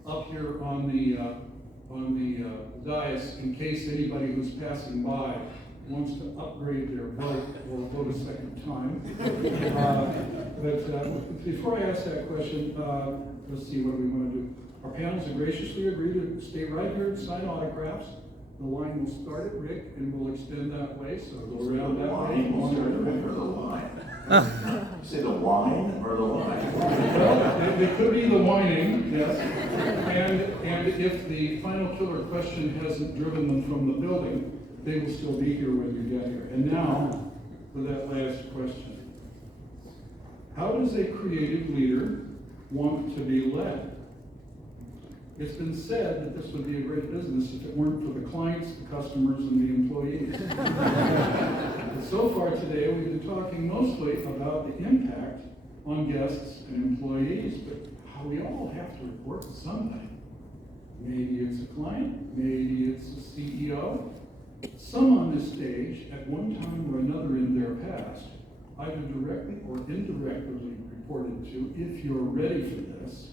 up here on the dais in case anybody who's passing by wants to upgrade their vote or vote a second time. But before I ask that question, let's see, what do we want to do? Our panels have graciously agreed to stay right here and sign autographs. The line will start at Rick and we'll extend that way, so go around that way. Or the line. You say the wine or the line? Well, it could be the whining, yes. And if the final killer question hasn't driven them from the building, they will still be here when you get here. And now, for that last question. How does a creative leader want to be led? It's been said that this would be a great business if it weren't for the clients, the customers, and the employees. But so far today, we've been talking mostly about the impact on guests and employees, but how we all have to report to somebody. Maybe it's a client, maybe it's a CEO. Some on this stage, at one time or another in their past, either directly or indirectly reported to, if you're ready for this,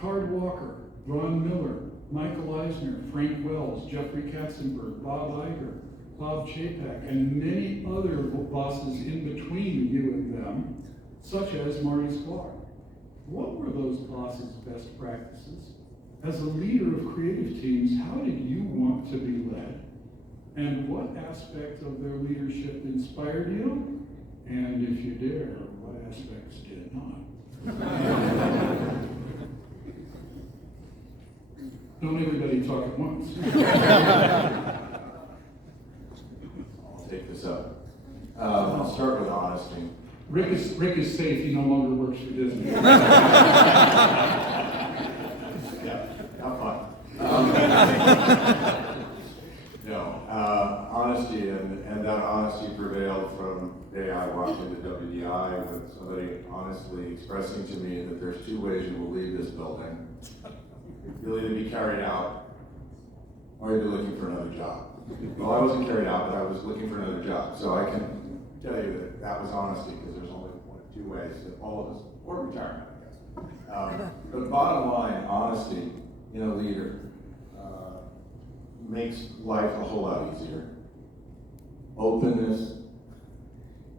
Card Walker, Ron Miller, Michael Eisner, Frank Wells, Jeffrey Katzenberg, Bob Iger, Bob Chapek, and many other bosses in between you and them, such as Marty Sklar. What were those bosses' best practices? As a leader of creative teams, how did you want to be led? And what aspect of their leadership inspired you? And if you dare, what aspects did not? Don't everybody talk at once. I'll take this up. I'll start with honesty. Rick is safe, he no longer works for Disney. Yeah, have fun. No, honesty, and that honesty prevailed from the day I walked into WDI with somebody honestly expressing to me that there's two ways you will leave this building. You'll either be carried out, or you'll be looking for another job. Well, I wasn't carried out, but I was looking for another job. So I can tell you that that was honesty, because there's only one of two ways that all of us, or retirement, I guess. But bottom line, honesty in a leader makes life a whole lot easier. Openness,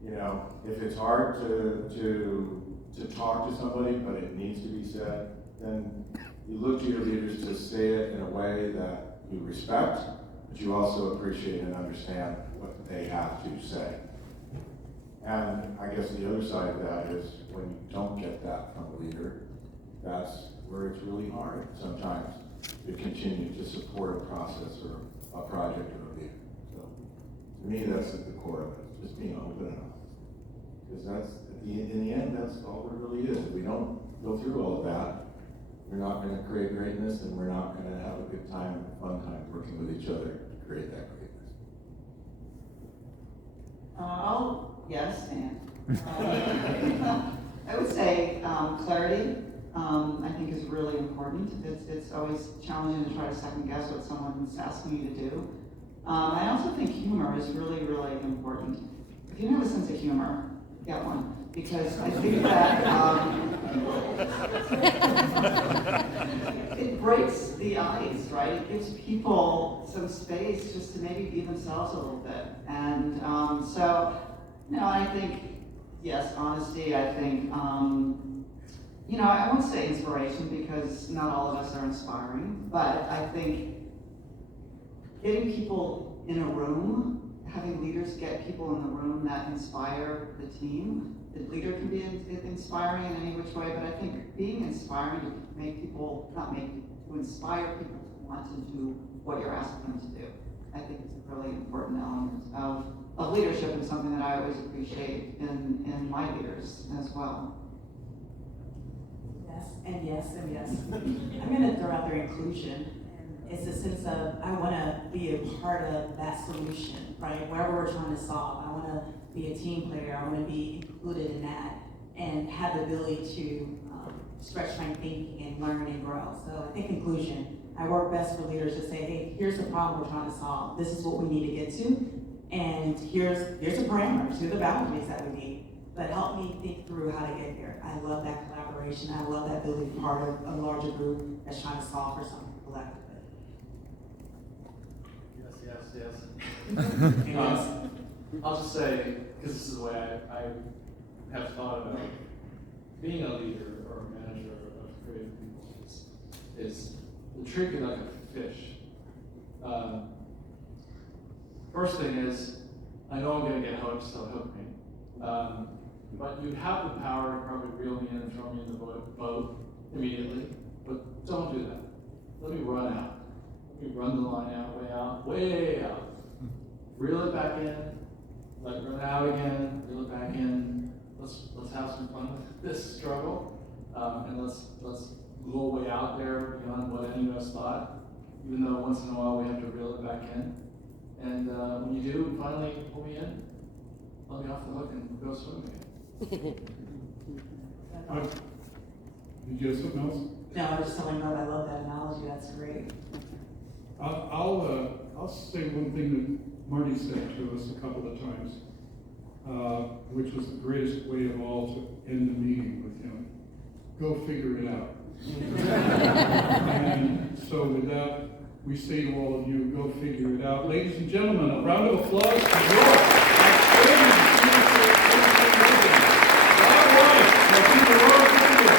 if it's hard to talk to somebody, but it needs to be said, then you look to your leaders to say it in a way that you respect, but you also appreciate and understand what they have to say. And I guess the other side of that is when you don't get that from a leader, that's where it's really hard sometimes to continue to support a process or a project or a leader. So to me, that's at the core of it, just being open and honest. Because that's, in the end, that's all it really is. If we don't go through all of that, we're not going to create greatness, and we're not going to have a good time, fun time working with each other to create that greatness. Yes, and. I would say clarity, I think, is really important. It's always challenging to try to second guess what someone's asking you to do. I also think humor is really, really important. If you have a sense of humor, get one. Because I think that it breaks the ice, right? It gives people some space just to maybe be themselves a little bit. And I think, yes, honesty, I think, I won't say inspiration because not all of us are inspiring, but I think getting people in a room, having leaders get people in the room that inspire the team. The leader can be inspiring in any which way, but I think being inspiring to to inspire people to want to do what you're asking them to do, I think is a really important element of leadership, and something that I always appreciate in my leaders as well. Yes, and yes, and yes. I'm going to throw out their inclusion. It's a sense of, I want to be a part of that solution, right? Wherever we're trying to solve, I want to be a team player. I want to be included in that and have the ability to stretch my thinking and learn and grow. So I think inclusion, I work best with leaders to say, hey, here's the problem we're trying to solve. This is what we need to get to. And here's the parameters, here are the boundaries that we need. But help me think through how to get there. I love that collaboration. I love that ability to be part of a larger group that's trying to solve for something collectively. Yes. I'll just say, because this is the way I have thought about being a leader or a manager of creative people is treat me like a fish. First thing is, I know I'm going to get hooked, so hook me. But you have the power to probably reel me in and throw me in the boat immediately, but don't do that. Let me run out. Let me run the line out, way out. Reel it back in, let it run out again, reel it back in. Let's have some fun with this struggle, and let's go way out there beyond what any of us thought, even though once in a while we have to reel it back in. And when you do, finally pull me in, I'll be off the hook and go swimming again. Did you have something else? No, I was just telling Bob, I love that analogy, that's great. I'll say one thing that Marty said to us a couple of times, which was the greatest way of all to end the meeting with him. Go figure it out. And so with that, we say to all of you, go figure it out. Ladies and gentlemen, a round of applause for your outstanding All right, now keep it all together.